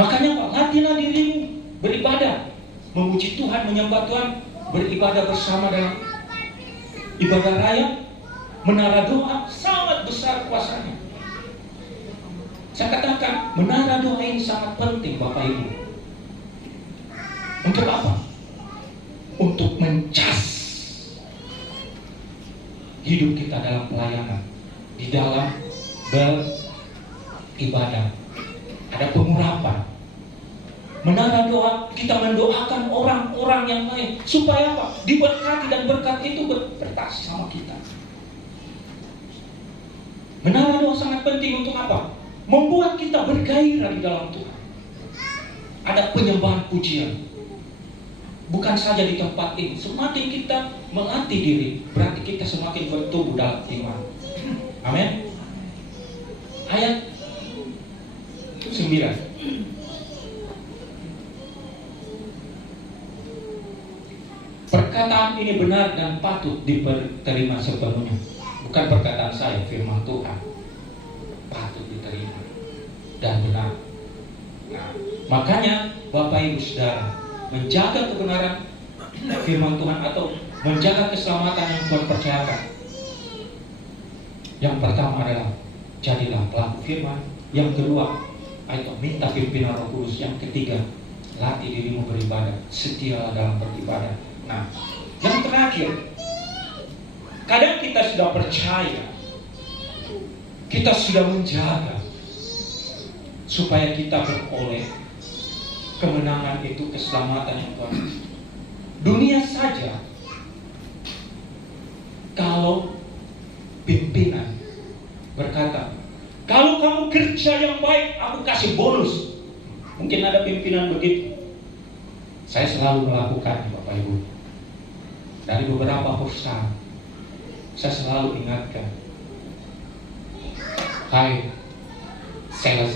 Makanya Pak, latihlah dirimu beribadah, memuji Tuhan, menyembah Tuhan, beribadah bersama dalam ibadah raya, menara doa, sangat besar kuasanya. Saya katakan, menara doa ini sangat penting Bapak Ibu. Untuk apa? Untuk mencas hidup kita dalam pelayanan, di dalam beribadah. Ada pengurapan. Menara doa, kita mendoakan orang-orang yang lain supaya apa? Diberkati, dan berkat itu bertas sama kita. Menara doa sangat penting untuk apa? Membuat kita bergairah di dalam Tuhan. Ada penyembahan pujian. Bukan saja di tempat ini. Semakin kita melatih diri, berarti kita semakin bertumbuh dalam iman. Amin. Ayat 9. Perkataan ini benar dan patut diterima sepenuhnya. Bukan perkataan saya, firman Tuhan. Patut diterima dan benar. Nah, makanya Bapak Ibu Saudara, menjaga kebenaran firman Tuhan atau menjaga keselamatan yang Tuhan percayakan. Yang pertama adalah jadilah pelaku firman. Yang kedua, ayo minta pimpinan Roh Kudus. Yang ketiga, latih dirimu beribadah, setialah dalam beribadah. Nah, yang terakhir, kadang kita sudah percaya, kita sudah menjaga supaya kita beroleh kemenangan itu, keselamatan yang Tuhan. Dunia saja, kalau pimpinan berkata, kalau kamu kerja yang baik, aku kasih bonus. Mungkin ada pimpinan begitu. Saya selalu melakukan, Bapak Ibu. Dari beberapa perusahaan, saya selalu ingatkan, hai sales,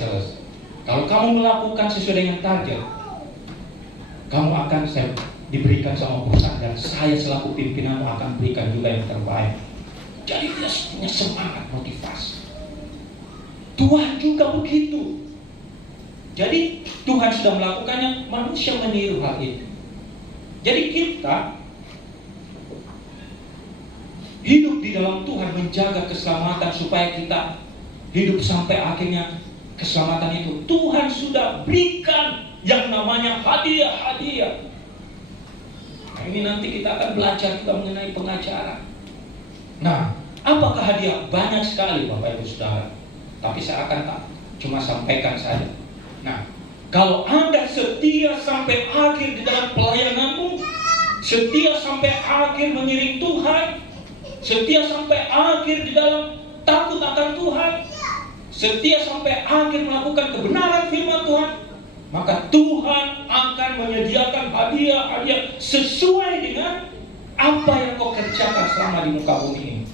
kalau kamu melakukan sesuai dengan target, kamu akan diberikan sama perusahaan, dan saya selaku pimpinanmu akan berikan juga yang terbaik. Jadi dia punya semangat, motivasi. Tuhan juga begitu. Jadi Tuhan sudah melakukannya, manusia meniru hal itu. Jadi kita hidup di dalam Tuhan, menjaga keselamatan supaya kita hidup sampai akhirnya keselamatan itu Tuhan sudah berikan yang namanya hadiah-hadiah. Nah, ini nanti kita akan belajar juga mengenai pengajaran. Nah, apakah hadiah? Banyak sekali Bapak Ibu Saudara. Tapi saya akan cuma sampaikan saja. Nah, kalau Anda setia sampai akhir di dalam pelayananmu, setia sampai akhir mengiring Tuhan, setia sampai akhir di dalam takut akan Tuhan, setia sampai akhir melakukan kebenaran firman Tuhan, maka Tuhan akan menyediakan hadiah-hadiah sesuai dengan apa yang kau kerjakan selama di muka bumi ini.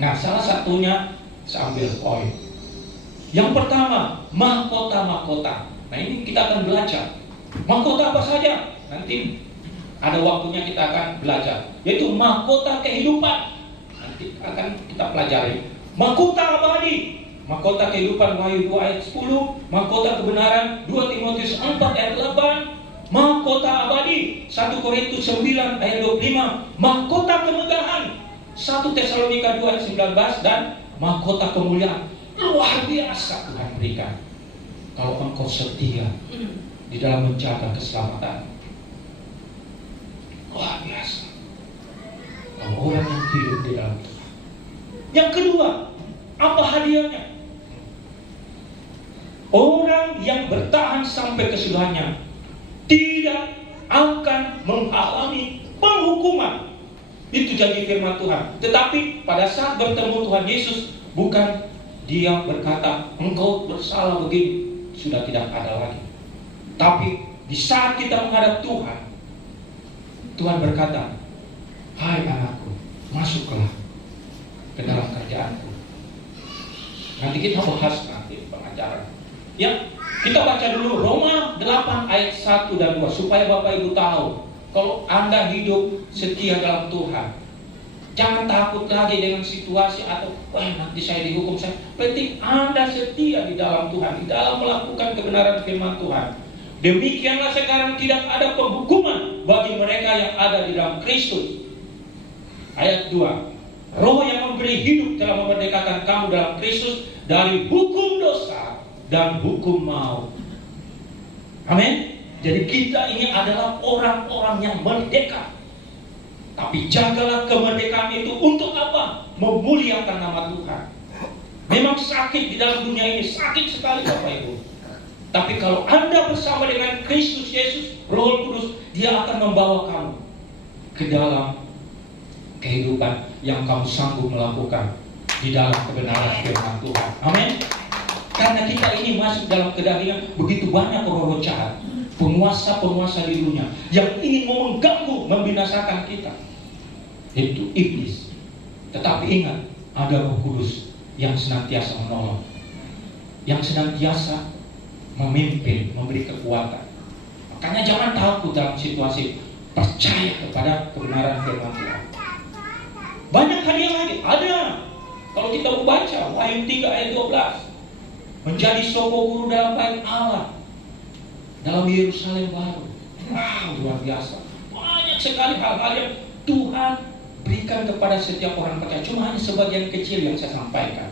Nah, salah satunya saya ambil poin. Yang pertama, mahkota-mahkota. Nah, ini kita akan belajar. Mahkota apa saja? Nanti ada waktunya kita akan belajar. Yaitu mahkota kehidupan. Nanti akan kita pelajari. Mahkota abadi. Mahkota kehidupan Wahyu 2 ayat 10. Mahkota kebenaran 2 Timotius 4 ayat 8. Mahkota abadi 1 Korintus 9 ayat 25. Mahkota kemegahan 1 Tesalonika 2 ayat 19. Dan mahkota kemuliaan. Luar biasa Tuhan berikan kalau engkau setia di dalam menjaga keselamatan. Luar biasa kalau orang yang hidup di dalam Tuhan. Yang kedua, apa hadiahnya? Orang yang bertahan sampai kesudahannya tidak akan menghalangi penghukuman. Itu janji firman Tuhan. Tetapi pada saat bertemu Tuhan Yesus, bukan dia berkata, engkau bersalah begini, sudah tidak ada lagi. Tapi di saat kita menghadap Tuhan, Tuhan berkata, hai anakku, masuklah ke dalam kerjaanku. Nanti kita bahas nanti pengajaran. Ya, kita baca dulu Roma 8 ayat 1 dan 2 supaya Bapak Ibu tahu kalau Anda hidup setia dalam Tuhan. Jangan takut lagi dengan situasi atau nanti saya dihukum. Penting Anda setia di dalam Tuhan, di dalam melakukan kebenaran firman Tuhan. Demikianlah sekarang tidak ada penghukuman bagi mereka yang ada di dalam Kristus. Ayat 2. Roh yang memberi hidup telah memerdekakan kamu dalam Kristus dari hukum dosa dan hukum maut. Amin. Jadi kita ini adalah orang-orang yang merdeka. Tapi jagalah kemerdekaan itu untuk apa? Memuliakan nama Tuhan. Memang sakit di dalam dunia ini, sakit sekali Bapak Ibu. Tapi kalau Anda bersama dengan Kristus Yesus, Roh Kudus, Dia akan membawa kamu ke dalam kehidupan yang kamu sanggup melakukan di dalam kebenaran firman Tuhan. Amin. Karena kita ini masuk dalam kedagingan, begitu banyak roh-roh jahat, penguasa-penguasa di dunia yang ingin mengganggu, membinasakan kita. Itu iblis. Tetapi ingat, ada Roh Kudus yang senantiasa menolong, yang senantiasa memimpin, memberi kekuatan. Makanya jangan takut dalam situasi, percaya kepada kebenaran firman Tuhan. Banyak hadiah lagi, ada. Kalau kita membaca Wahyu 3 ayat 12, menjadi soko guru dalam bait Allah, dalam Yerusalem baru. Wow, luar biasa. Banyak sekali hal-hal yang Tuhan berikan kepada setiap orang percaya. Cuma hanya sebagian kecil yang saya sampaikan.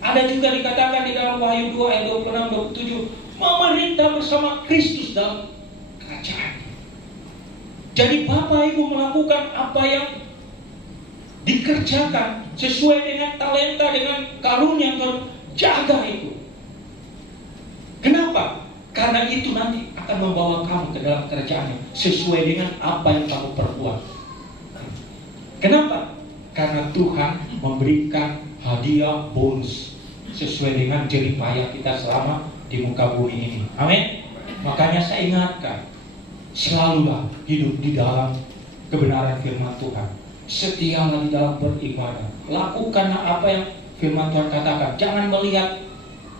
Ada juga dikatakan di dalam Wahyu 2 ayat 26-27, memerintah bersama Kristus dalam kerajaan. Jadi Bapak Ibu melakukan apa yang dikerjakan sesuai dengan talenta, dengan karunia yang jaga itu. Kenapa? Karena itu nanti akan membawa kamu ke dalam kerajaannya sesuai dengan apa yang kamu perbuat. Kenapa? Karena Tuhan memberikan hadiah bonus sesuai dengan jerih payah kita selama di muka bumi ini. Amin. Makanya saya ingatkan, selalulah hidup di dalam kebenaran firman Tuhan. Setialah di dalam beribadah. Lakukanlah apa yang firman Tuhan katakan. Jangan melihat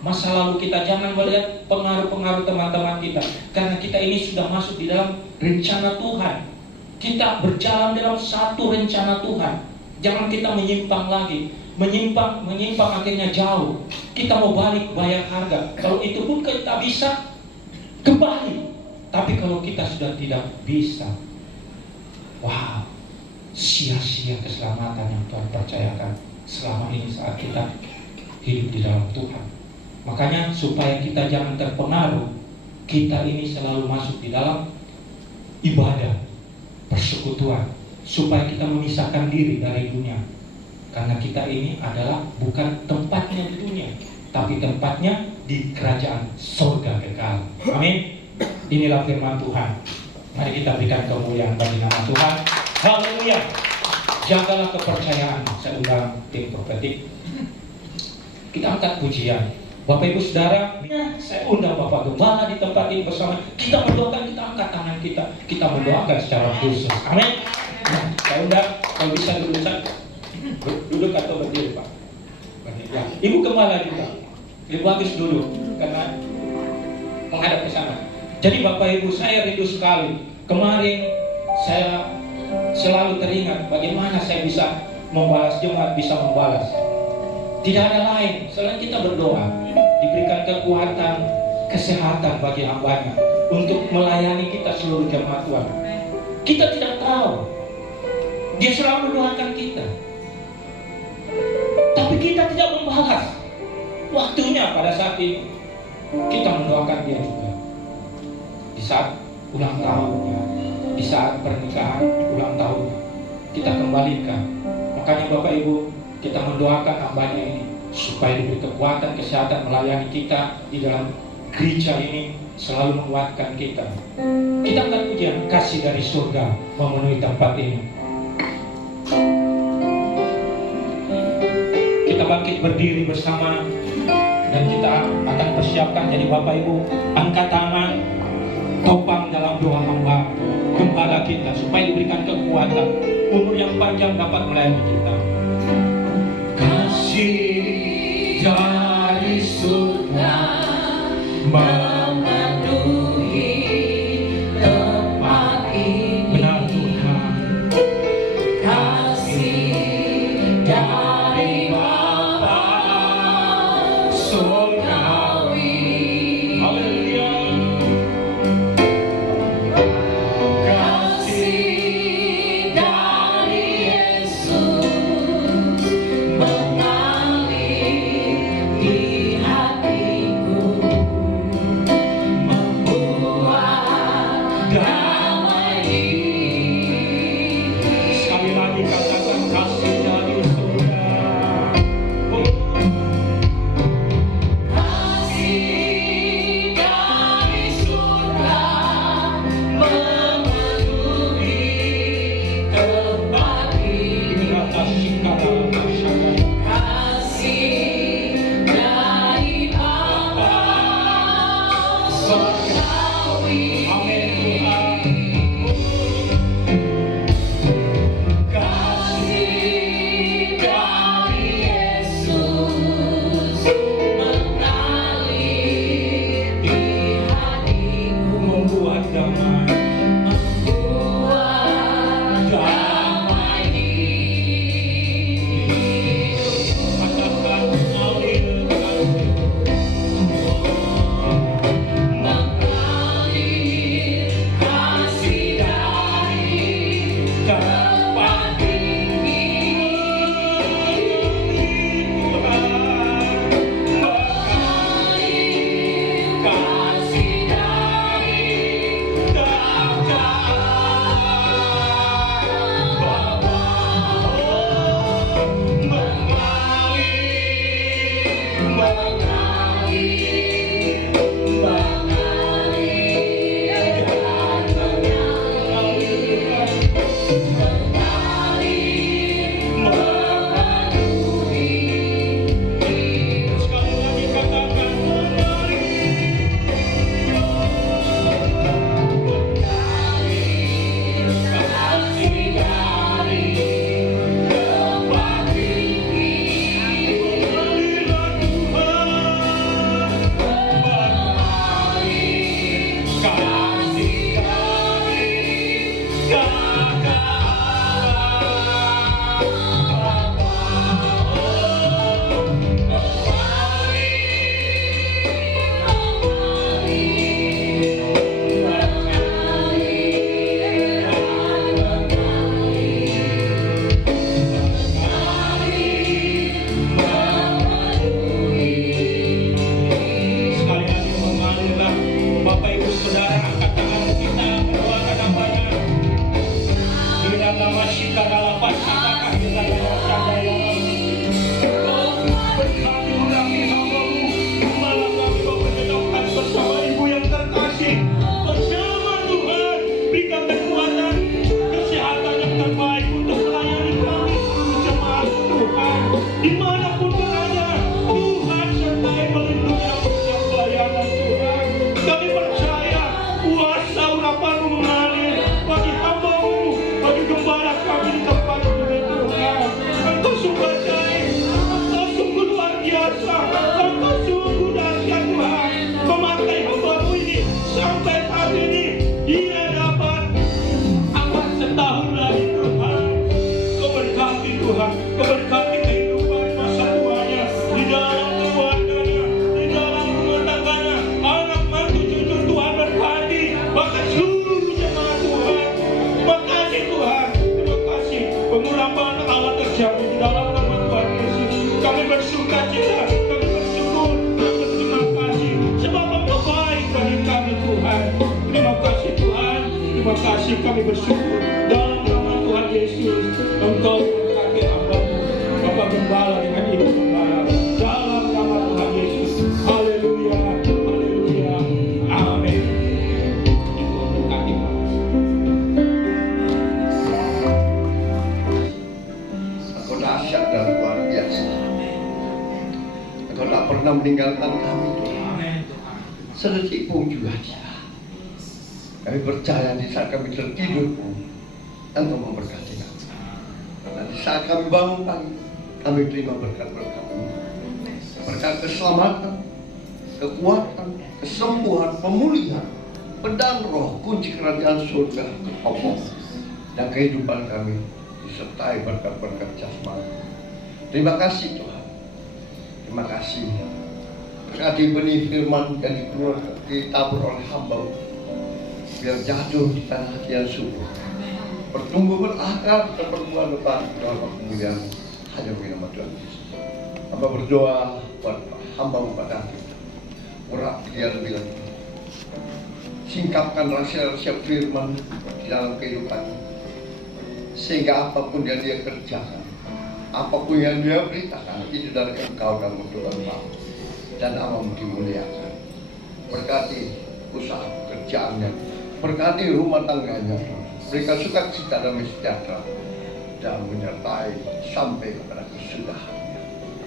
masa lalu kita, jangan melihat pengaruh-pengaruh teman-teman kita. Karena kita ini sudah masuk di dalam rencana Tuhan. Kita berjalan dalam satu rencana Tuhan. Jangan kita menyimpang lagi. Menyimpang akhirnya jauh. Kita mau balik bayar harga. Kalau itu pun kita bisa kembali. Tapi kalau kita sudah tidak bisa, wow, sia-sia keselamatan yang Tuhan percayakan selama ini saat kita hidup di dalam Tuhan. Makanya supaya kita jangan terpengaruh, kita ini selalu masuk di dalam ibadah, persekutuan, supaya kita memisahkan diri dari dunia. Karena kita ini adalah bukan tempatnya di dunia, tapi tempatnya di kerajaan surga kekal. Amin. Inilah firman Tuhan. Mari kita berikan kemuliaan bagi nama Tuhan. Haleluya. Jagalah kepercayaan. Saya undang tim prophetik. Kita angkat pujian. Bapak Ibu Saudara, saya undang Bapak Gembala di tempat ini bersama. Kita mendoakan, kita angkat tangan kita. Kita mendoakan secara khusus. Amin. Nah, saya undang, kalau bisa duduk atau berdiri Pak. Ya. Ibu Gembala juga. Lebih bagus dulu, karena menghadap ke sana. Jadi Bapak Ibu, saya rindu sekali. Kemarin saya selalu teringat bagaimana saya bisa membalas, jemaat bisa membalas. Tidak ada lain selain kita berdoa, diberikan kekuatan, kesehatan bagi hambanya untuk melayani kita seluruh jemaat Tuhan. Kita tidak tahu, Dia selalu mendoakan kita, tapi kita tidak membalas. Waktunya pada saat ini kita mendoakan dia juga. Di saat ulang tahunnya, di saat pernikahan ulang tahunnya, kita kembalikan. Makanya Bapak Ibu, kita mendoakan hambanya ini supaya diberi kekuatan, kesehatan melayani kita di dalam gereja ini, selalu menguatkan kita. Kita akan pujian kasih dari surga memenuhi tempat ini. Kita bangkit berdiri bersama dan kita akan persiapkan. Jadi Bapak Ibu, angkat tangan, topang dalam doa hamba gembala kita supaya diberikan kekuatan, umur yang panjang dapat melayani kita. Kasih dari surga memenuhi tempat ini. Benar Tuhan. Kasih dari Bapa surgawi. Haleluya. Kasih dari Yesus mengalir di hatiku, membuat damai ini. Sekali lagi katakan kasih dari surga. Kasih dari surga memenuhi tempat ini. Kasih dari Bapa surgawi. Amin Tuhan. Kasih dari Yesus mengalir di hatiku, membuat damai, membuat damai hidup. Katakan mengalir kasih dari tempat tinggi. Tuhan mengalir kasih dari tempat Bapak Ibu Saudara, angkat tangan kita mendoakan namanya. Nama Sikana Lapas Apakah Hiraya Sandaya. Oh, berkati urapi hambamu. Malam kami kau menyedokkan bersama ibu yang terkasih. Bersama Tuhan, berikan kekuatan, kesehatan yang terbaik untuk melayani kami seluruh jemaat Tuhan. Dimanapun berada, Tuhan sertai melindungi dan setiap pelayanan Tuhan. Kami percaya kuasa urapan-Mu mengalir bagi hamba-Mu, bagi gembala kami di tempat ini Tuhan. Engkau sungguh baik, Engkau sungguh luar biasa, Engkau sungguh dahsyat Tuhan. Memakai hamba-Mu ini sampai saat ini dia dapat akan setahun lagi Tuhan. Kau berkati Tuhan, Kau berkati kehidupan masa tuanya di dalam keluarganya, di dalam rumah tangganya, anak mantu cucu Tuhan berkati, bahkan seluruh jemaat Tuhan. Makasih Tuhan, terima kasih pengurapan Allah terjadi di dalam nama Tuhan Yesus. Kami bersuka cita, kami bersyukur dan berterima kasih sebab Engkau baik bagi kami Tuhan. Terima kasih Tuhan, terima kasih kami bersyukur dalam nama Tuhan Yesus. Engkau berkati hamba-Mu, Bapak Gembala dengan Ibu Gembala, dalam nama Tuhan Yesus. Haleluya, haleluya, amin. Tuhan berkati Bapak. Engkau dahsyat dan luar biasa. Engkau tak pernah meninggalkan kami Tuhan. Sedetik pun juga tidak. Kami percaya di saat kami tertidur pun Engkau memberkati kami. Dan di saat kami bangun pagi, kami terima berkat-berkat-Mu. Berkat keselamatan, kekuatan, kesembuhan, pemulihan, pedang roh, kunci kerajaan surga, Allah dan kehidupan kami disertai berkat-berkat jasmani. Terima kasih Tuhan. Terima kasih. Berkati benih firman yang ditabur oleh hamba-Mu, biar jatuh di tanah hati yang subur, bertumbuh berakar dan berbuah lebat dalam kemuliaan hanya bagi nama Tuhan Yesus. Hamba berdoa buat hamba-Mu pada kita, urap dia lebih lagi, singkapkan rahasia-rahasia firman di dalam kehidupan, sehingga apapun yang dia kerjakan, apapun yang dia beritakan, itu dari Engkau dan untuk Engkau dan nama-Mu dimuliakan. Berkati usaha pekerjaannya, berkati rumah tangganya, berikan sukacita dan sejahtera dan menyertai sampai kepada kesudahannya.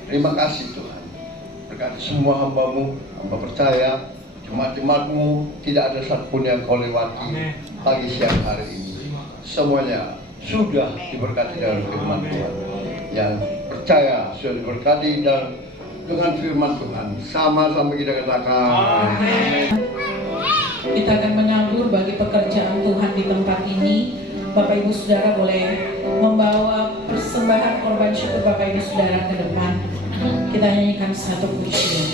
Terima kasih Tuhan. Berkati semua hamba-Mu, hamba percaya jemaat-jemaat-Mu tidak ada satupun yang Kau lewati pagi siang hari ini. Semuanya sudah diberkati dengan firman Tuhan. Yang percaya sudah diberkati dan dengan firman Tuhan. Sama-sama kita katakan. Kita akan mengabur bagi pekerjaan Tuhan di tempat ini. Bapak Ibu Saudara boleh membawa persembahan korban syukur Bapak Ibu Saudara ke depan. Kita nyanyikan satu pujian.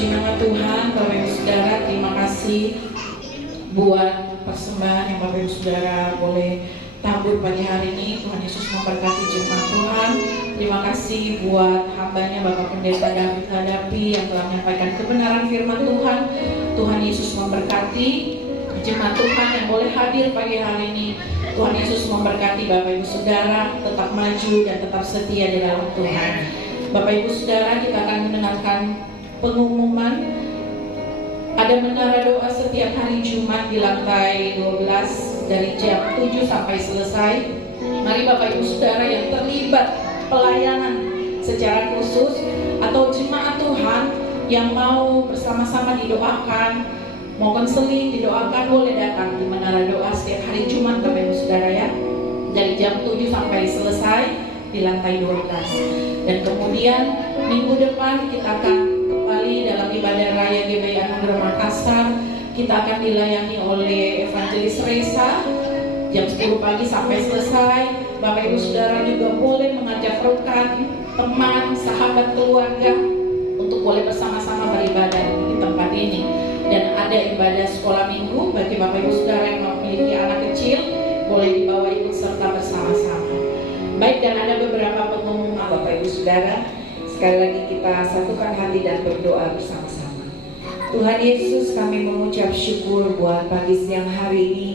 Puji nama Tuhan, Bapak Ibu Saudara, terima kasih buat persembahan yang Bapak Ibu Saudara boleh tabur pagi hari ini. Tuhan Yesus memberkati jemaat Tuhan. Terima kasih buat hambanya Bapak Pendeta David Hadapi yang telah menyampaikan kebenaran firman Tuhan. Tuhan Yesus memberkati jemaat Tuhan yang boleh hadir pagi hari ini. Tuhan Yesus memberkati Bapak Ibu Saudara, tetap maju dan tetap setia di dalam Tuhan. Bapak Ibu Saudara, kita akan mendengarkan pengumuman. Ada menara doa setiap hari Jumat di lantai 12 dari jam 7 sampai selesai. Mari Bapak Ibu Saudara yang terlibat pelayanan secara khusus atau jemaat Tuhan yang mau bersama-sama didoakan, mau konseling didoakan, boleh datang di menara doa setiap hari Jumat Bapak Ibu Saudara ya. Dari jam 7 sampai selesai di lantai 12. Dan kemudian minggu depan kita akan kembali dalam ibadah raya GBI Anugerah Makassar. Kita akan dilayani oleh Evangelis Reza jam 10 pagi sampai selesai. Bapak Ibu Saudara juga boleh mengajak rekan, teman, sahabat, keluarga untuk boleh bersama-sama beribadah di tempat ini. Dan ada ibadah sekolah minggu bagi Bapak Ibu Saudara yang memiliki anak kecil, boleh dibawa ikut serta bersama-sama. Baik, dan ada beberapa pengumuman Bapak Ibu Saudara. Sekali lagi kita satukan hati dan berdoa bersama-sama. Tuhan Yesus, kami mengucap syukur buat pagi siang hari ini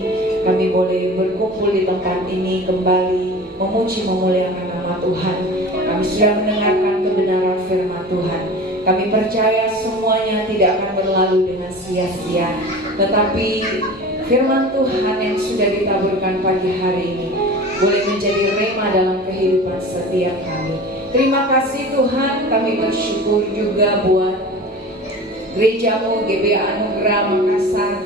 kami boleh berkumpul di tempat ini kembali memuji memuliakan nama Tuhan. Kami sudah mendengarkan kebenaran firman Tuhan. Kami percaya semuanya tidak akan berlalu dengan sia-sia, tetapi firman Tuhan yang sudah ditaburkan pagi hari ini boleh menjadi rema dalam kehidupan setiap kami. Terima kasih Tuhan, kami bersyukur juga buat gerejamu GBI Anugerah Makassar.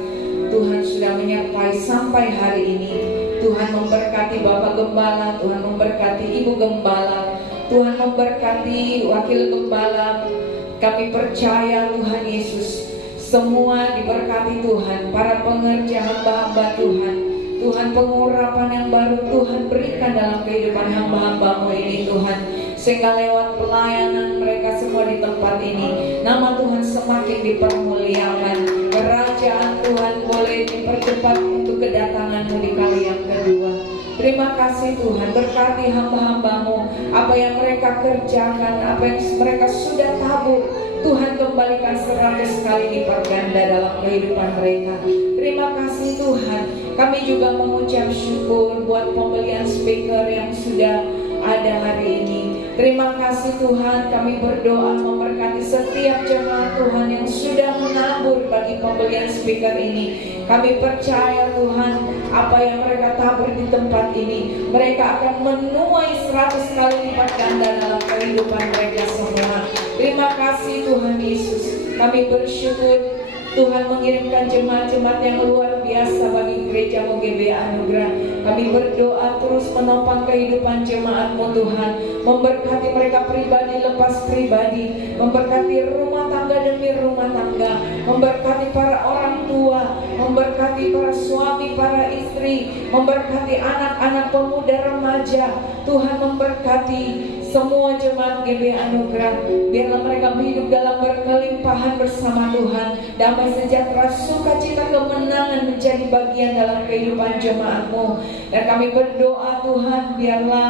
Tuhan sudah menyertai sampai hari ini. Tuhan memberkati Bapak Gembala, Tuhan memberkati Ibu Gembala, Tuhan memberkati Wakil Gembala. Kami percaya Tuhan Yesus, semua diberkati Tuhan, para pengerja hamba-hamba Tuhan. Tuhan, pengurapan yang baru Tuhan berikan dalam kehidupan hamba-hamba-Mu ini Tuhan, sehingga lewat pelayanan mereka semua di tempat ini, nama Tuhan semakin dipermuliakan. Kerajaan Tuhan boleh dipercepat untuk kedatangan-Mu di kali yang kedua. Terima kasih Tuhan, berkati hamba-hamba-Mu, apa yang mereka kerjakan, apa yang mereka sudah tabur, Tuhan kembalikan 100 kali lipat ganda dalam kehidupan mereka. Terima kasih Tuhan. Kami juga mengucap syukur buat pembelian speaker yang sudah ada hari ini. Terima kasih Tuhan, kami berdoa memberkati setiap jemaat Tuhan yang sudah menabur bagi pembelian speaker ini. Kami percaya Tuhan, apa yang mereka tabur di tempat ini, mereka akan menuai 100 kali lipat ganda dalam kehidupan mereka semua. Terima kasih Tuhan Yesus. Kami bersyukur Tuhan mengirimkan jemaat-jemaat yang luar biasa bagi gereja GBI Anugerah. Kami berdoa terus menopang kehidupan jemaat-Mu Tuhan, memberkati mereka pribadi lepas pribadi, memberkati rumah tangga demi rumah tangga, memberkati para orang tua, memberkati para suami, para istri, memberkati anak-anak pemuda remaja. Tuhan memberkati semua jemaat GBI Anugerah. Biarlah mereka hidup dalam berkelimpahan bersama Tuhan. Damai sejahtera, sukacita, kemenangan menjadi bagian dalam kehidupan jemaat-Mu. Dan kami berdoa Tuhan, biarlah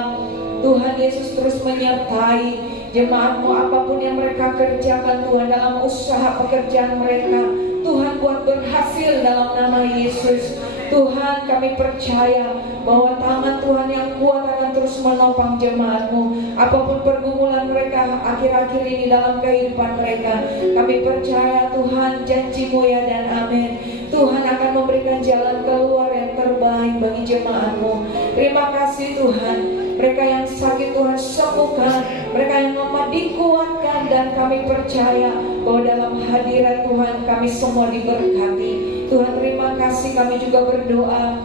Tuhan Yesus terus menyertai jemaat-Mu apapun yang mereka kerjakan Tuhan dalam usaha pekerjaan mereka. Tuhan buat berhasil dalam nama Yesus. Tuhan, kami percaya bahwa tangan Tuhan yang kuat akan terus menopang jemaat-Mu. Apapun pergumulan mereka akhir-akhir ini dalam kehidupan mereka, kami percaya Tuhan, janji-Mu ya dan amin. Tuhan akan memberikan jalan keluar yang terbaik bagi jemaat-Mu. Terima kasih Tuhan. Mereka yang sakit Tuhan sembuhkan, mereka yang lemah dikuatkan, dan kami percaya bahwa dalam hadirat Tuhan kami semua diberkati. Tuhan, terima kasih. Kami juga berdoa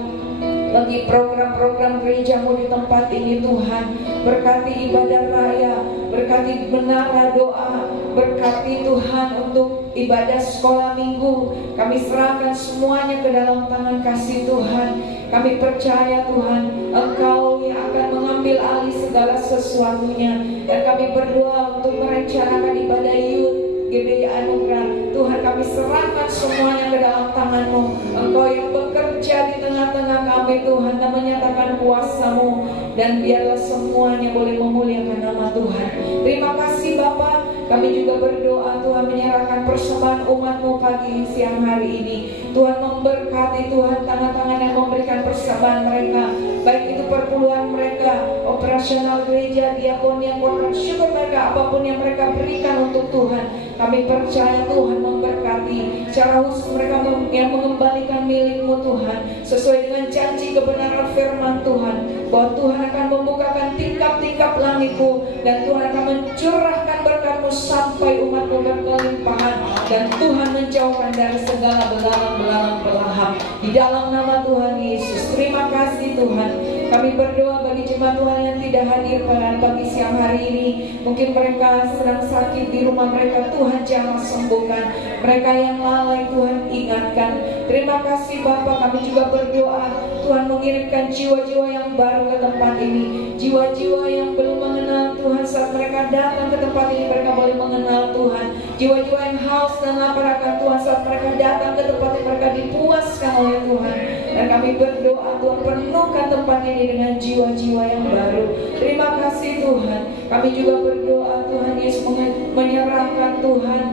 bagi program-program gereja-Mu di tempat ini Tuhan. Berkati ibadah raya, berkati menara doa, berkati Tuhan untuk ibadah sekolah minggu. Kami serahkan semuanya ke dalam tangan kasih Tuhan. Kami percaya Tuhan, Engkau yang akan mengambil alih segala sesuatunya. Dan kami berdoa untuk merencanakan ibadah youth GBI Anugerah kami serahkan semuanya ke dalam tangan-Mu. Engkau yang bekerja di tengah-tengah kami Tuhan, dan menyatakan kuasa-Mu, dan biarlah semuanya boleh memuliakan nama Tuhan. Terima kasih Bapa. Kami juga berdoa Tuhan, menyerahkan persembahan umat-Mu pagi siang hari ini. Tuhan memberkati Tuhan tangan-tangan yang memberikan persembahan mereka, baik itu perpuluhan mereka, operasional gereja, diakonia, kontrak syukur mereka, apapun yang mereka berikan untuk Tuhan. Kami percaya Tuhan memberkati secara khusus mereka yang mengembalikan milik-Mu Tuhan, sesuai dengan janji kebenaran firman Tuhan, bahwa Tuhan akan membukakan tingkap-tingkap langit-Mu, dan Tuhan akan mencurahkan berkat-Mu sampai umat-Mu berkelimpahan, dan Tuhan menjauhkan dari segala belalang-belalang pelahap. Di dalam nama Tuhan Yesus, terima kasih Tuhan. Kami berdoa bagi jemaat Tuhan yang tidak hadir pada pagi siang hari ini. Mungkin mereka sedang sakit di rumah mereka, Tuhan jangan sembuhkan. Mereka yang lalai Tuhan ingatkan. Terima kasih Bapa. Kami juga berdoa Tuhan mengirimkan jiwa-jiwa yang baru ke tempat ini. Jiwa-jiwa yang belum mengenal Tuhan, saat mereka datang ke tempat ini mereka boleh mengenal Tuhan. Jiwa-jiwa yang haus dan lapar akan Tuhan, saat mereka datang ke tempat ini mereka dipuaskan oleh Tuhan. Dan kami berdoa Tuhan, penuhkan tempat ini dengan jiwa-jiwa yang baru. Terima kasih Tuhan. Kami juga berdoa Tuhan Yesus menyerahkan Tuhan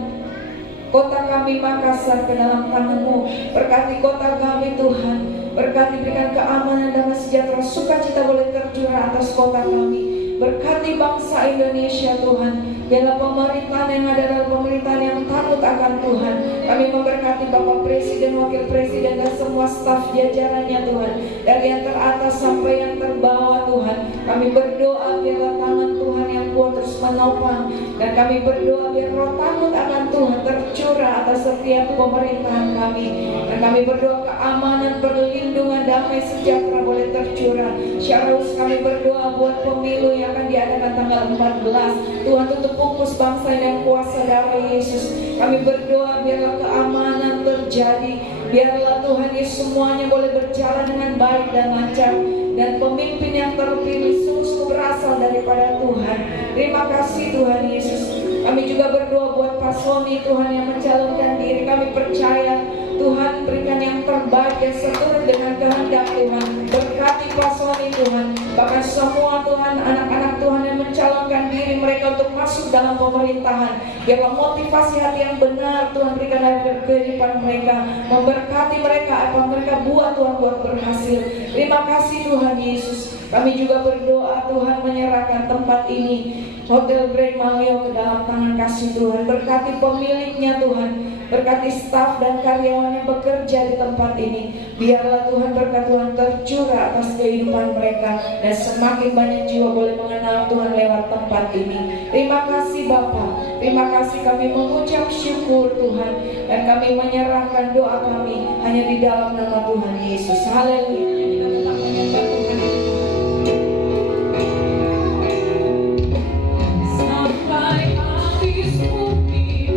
kota kami Makassar ke dalam tangan-Mu. Berkati kota kami Tuhan. Berkati, berikan keamanan, damai sejahtera, sukacita boleh tercurah atas kota kami. Berkati bangsa Indonesia Tuhan. Biarlah pemerintahan yang ada adalah pemerintahan yang takut akan Tuhan. Kami memberkati Bapak Presiden, Wakil Presiden, dan semua staf jajarannya Tuhan, dari yang teratas sampai yang terbawah Tuhan. Kami berdoa biarlah tangan Tuhan yang kuat terus menopang, dan kami berdoa biar roh takut akan Tuhan tercurah atas setiap pemerintahan kami. Dan kami berdoa keamanan, perlindungan, damai sejahtera boleh tercurah. Secara khusus kami berdoa buat pemilu yang akan diadakan tanggal 14. Tuhan tutup pungkus bangsa yang kuasa darah Yesus. Kami berdoa biarlah keamanan terjadi. Biarlah Tuhan Yesus semuanya boleh berjalan dengan baik dan lancar. Dan pemimpin yang terpilih sungguh berasal daripada Tuhan. Terima kasih Tuhan Yesus. Kami juga berdoa buat Pak Sony Tuhan yang mencalonkan diri. Kami percaya Tuhan berikan yang terbaik yang seturut dengan kehendak Tuhan. Berkati Pak Sony Tuhan. Bahkan semua Tuhan, anak-anak Tuhan yang mencalonkan diri mereka untuk masuk dalam pemerintahan. Biarlah motivasi hati yang benar Tuhan berikan dalam kehidupan mereka. Memberkati mereka, apa mereka buat Tuhan buat berhasil. Terima kasih Tuhan Yesus. Kami juga berdoa Tuhan menyerahkan tempat ini, Hotel Grand Malio, ke dalam tangan kasih Tuhan. Berkati pemiliknya Tuhan. Berkati staf dan karyawan yang bekerja di tempat ini. Biarlah Tuhan berkat Tuhan tercurah atas kehidupan mereka, dan semakin banyak jiwa boleh mengenal Tuhan lewat tempat ini. Terima kasih Bapa. Terima kasih, kami mengucap syukur Tuhan, dan kami menyerahkan doa kami hanya di dalam nama Tuhan Yesus. Haleluya. Kita tetap menyembah Tuhan. Sampai habis bumi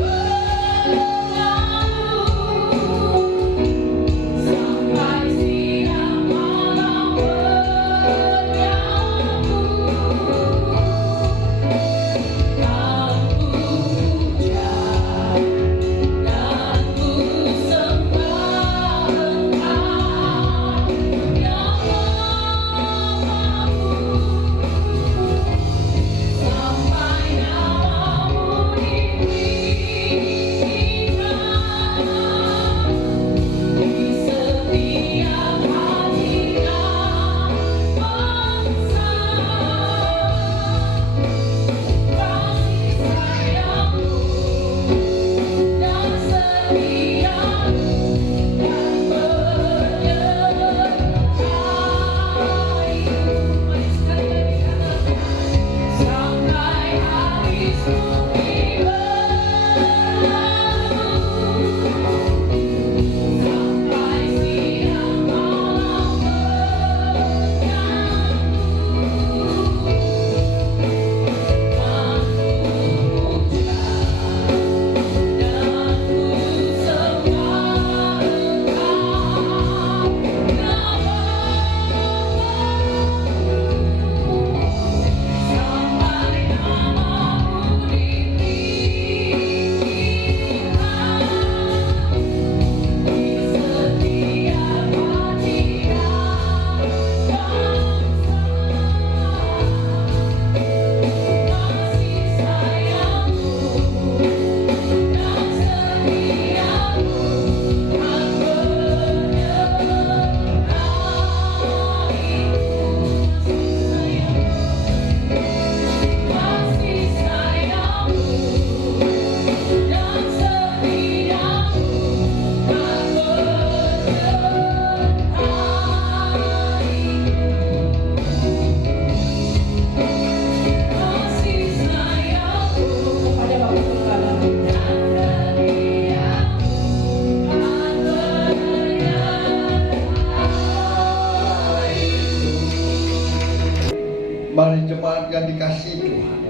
dikasihi Tuhan,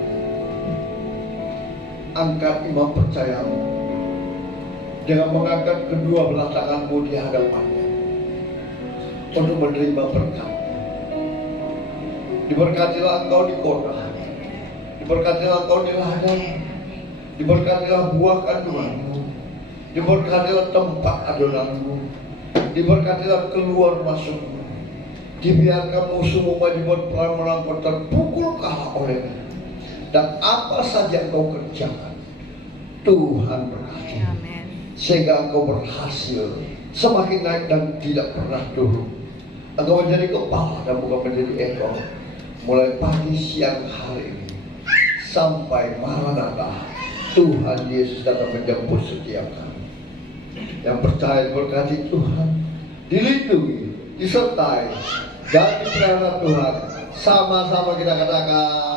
angkat iman percayamu dengan mengangkat kedua belah tanganmu di hadapannya untuk menerima berkat. Diberkatilah engkau di kota, diberkatilah engkau di ladang, diberkatilah buah kandunganmu, diberkatilah tempat adonanmu, diberkatilah keluar masukmu. Dibiarkan musuhmu membuat perang melawan terpukul kalah olehnya. Dan apa saja engkau kerjakan, Tuhan berkati. Sehingga engkau berhasil semakin naik dan tidak pernah turun. Engkau menjadi kepala dan bukan menjadi ekor. Mulai pagi siang hari ini sampai Maranatha, Tuhan Yesus datang menjemput setiap kami. Yang percaya berkati Tuhan, dilindungi, disertai dan dipelihara Tuhan. Sama-sama kita katakan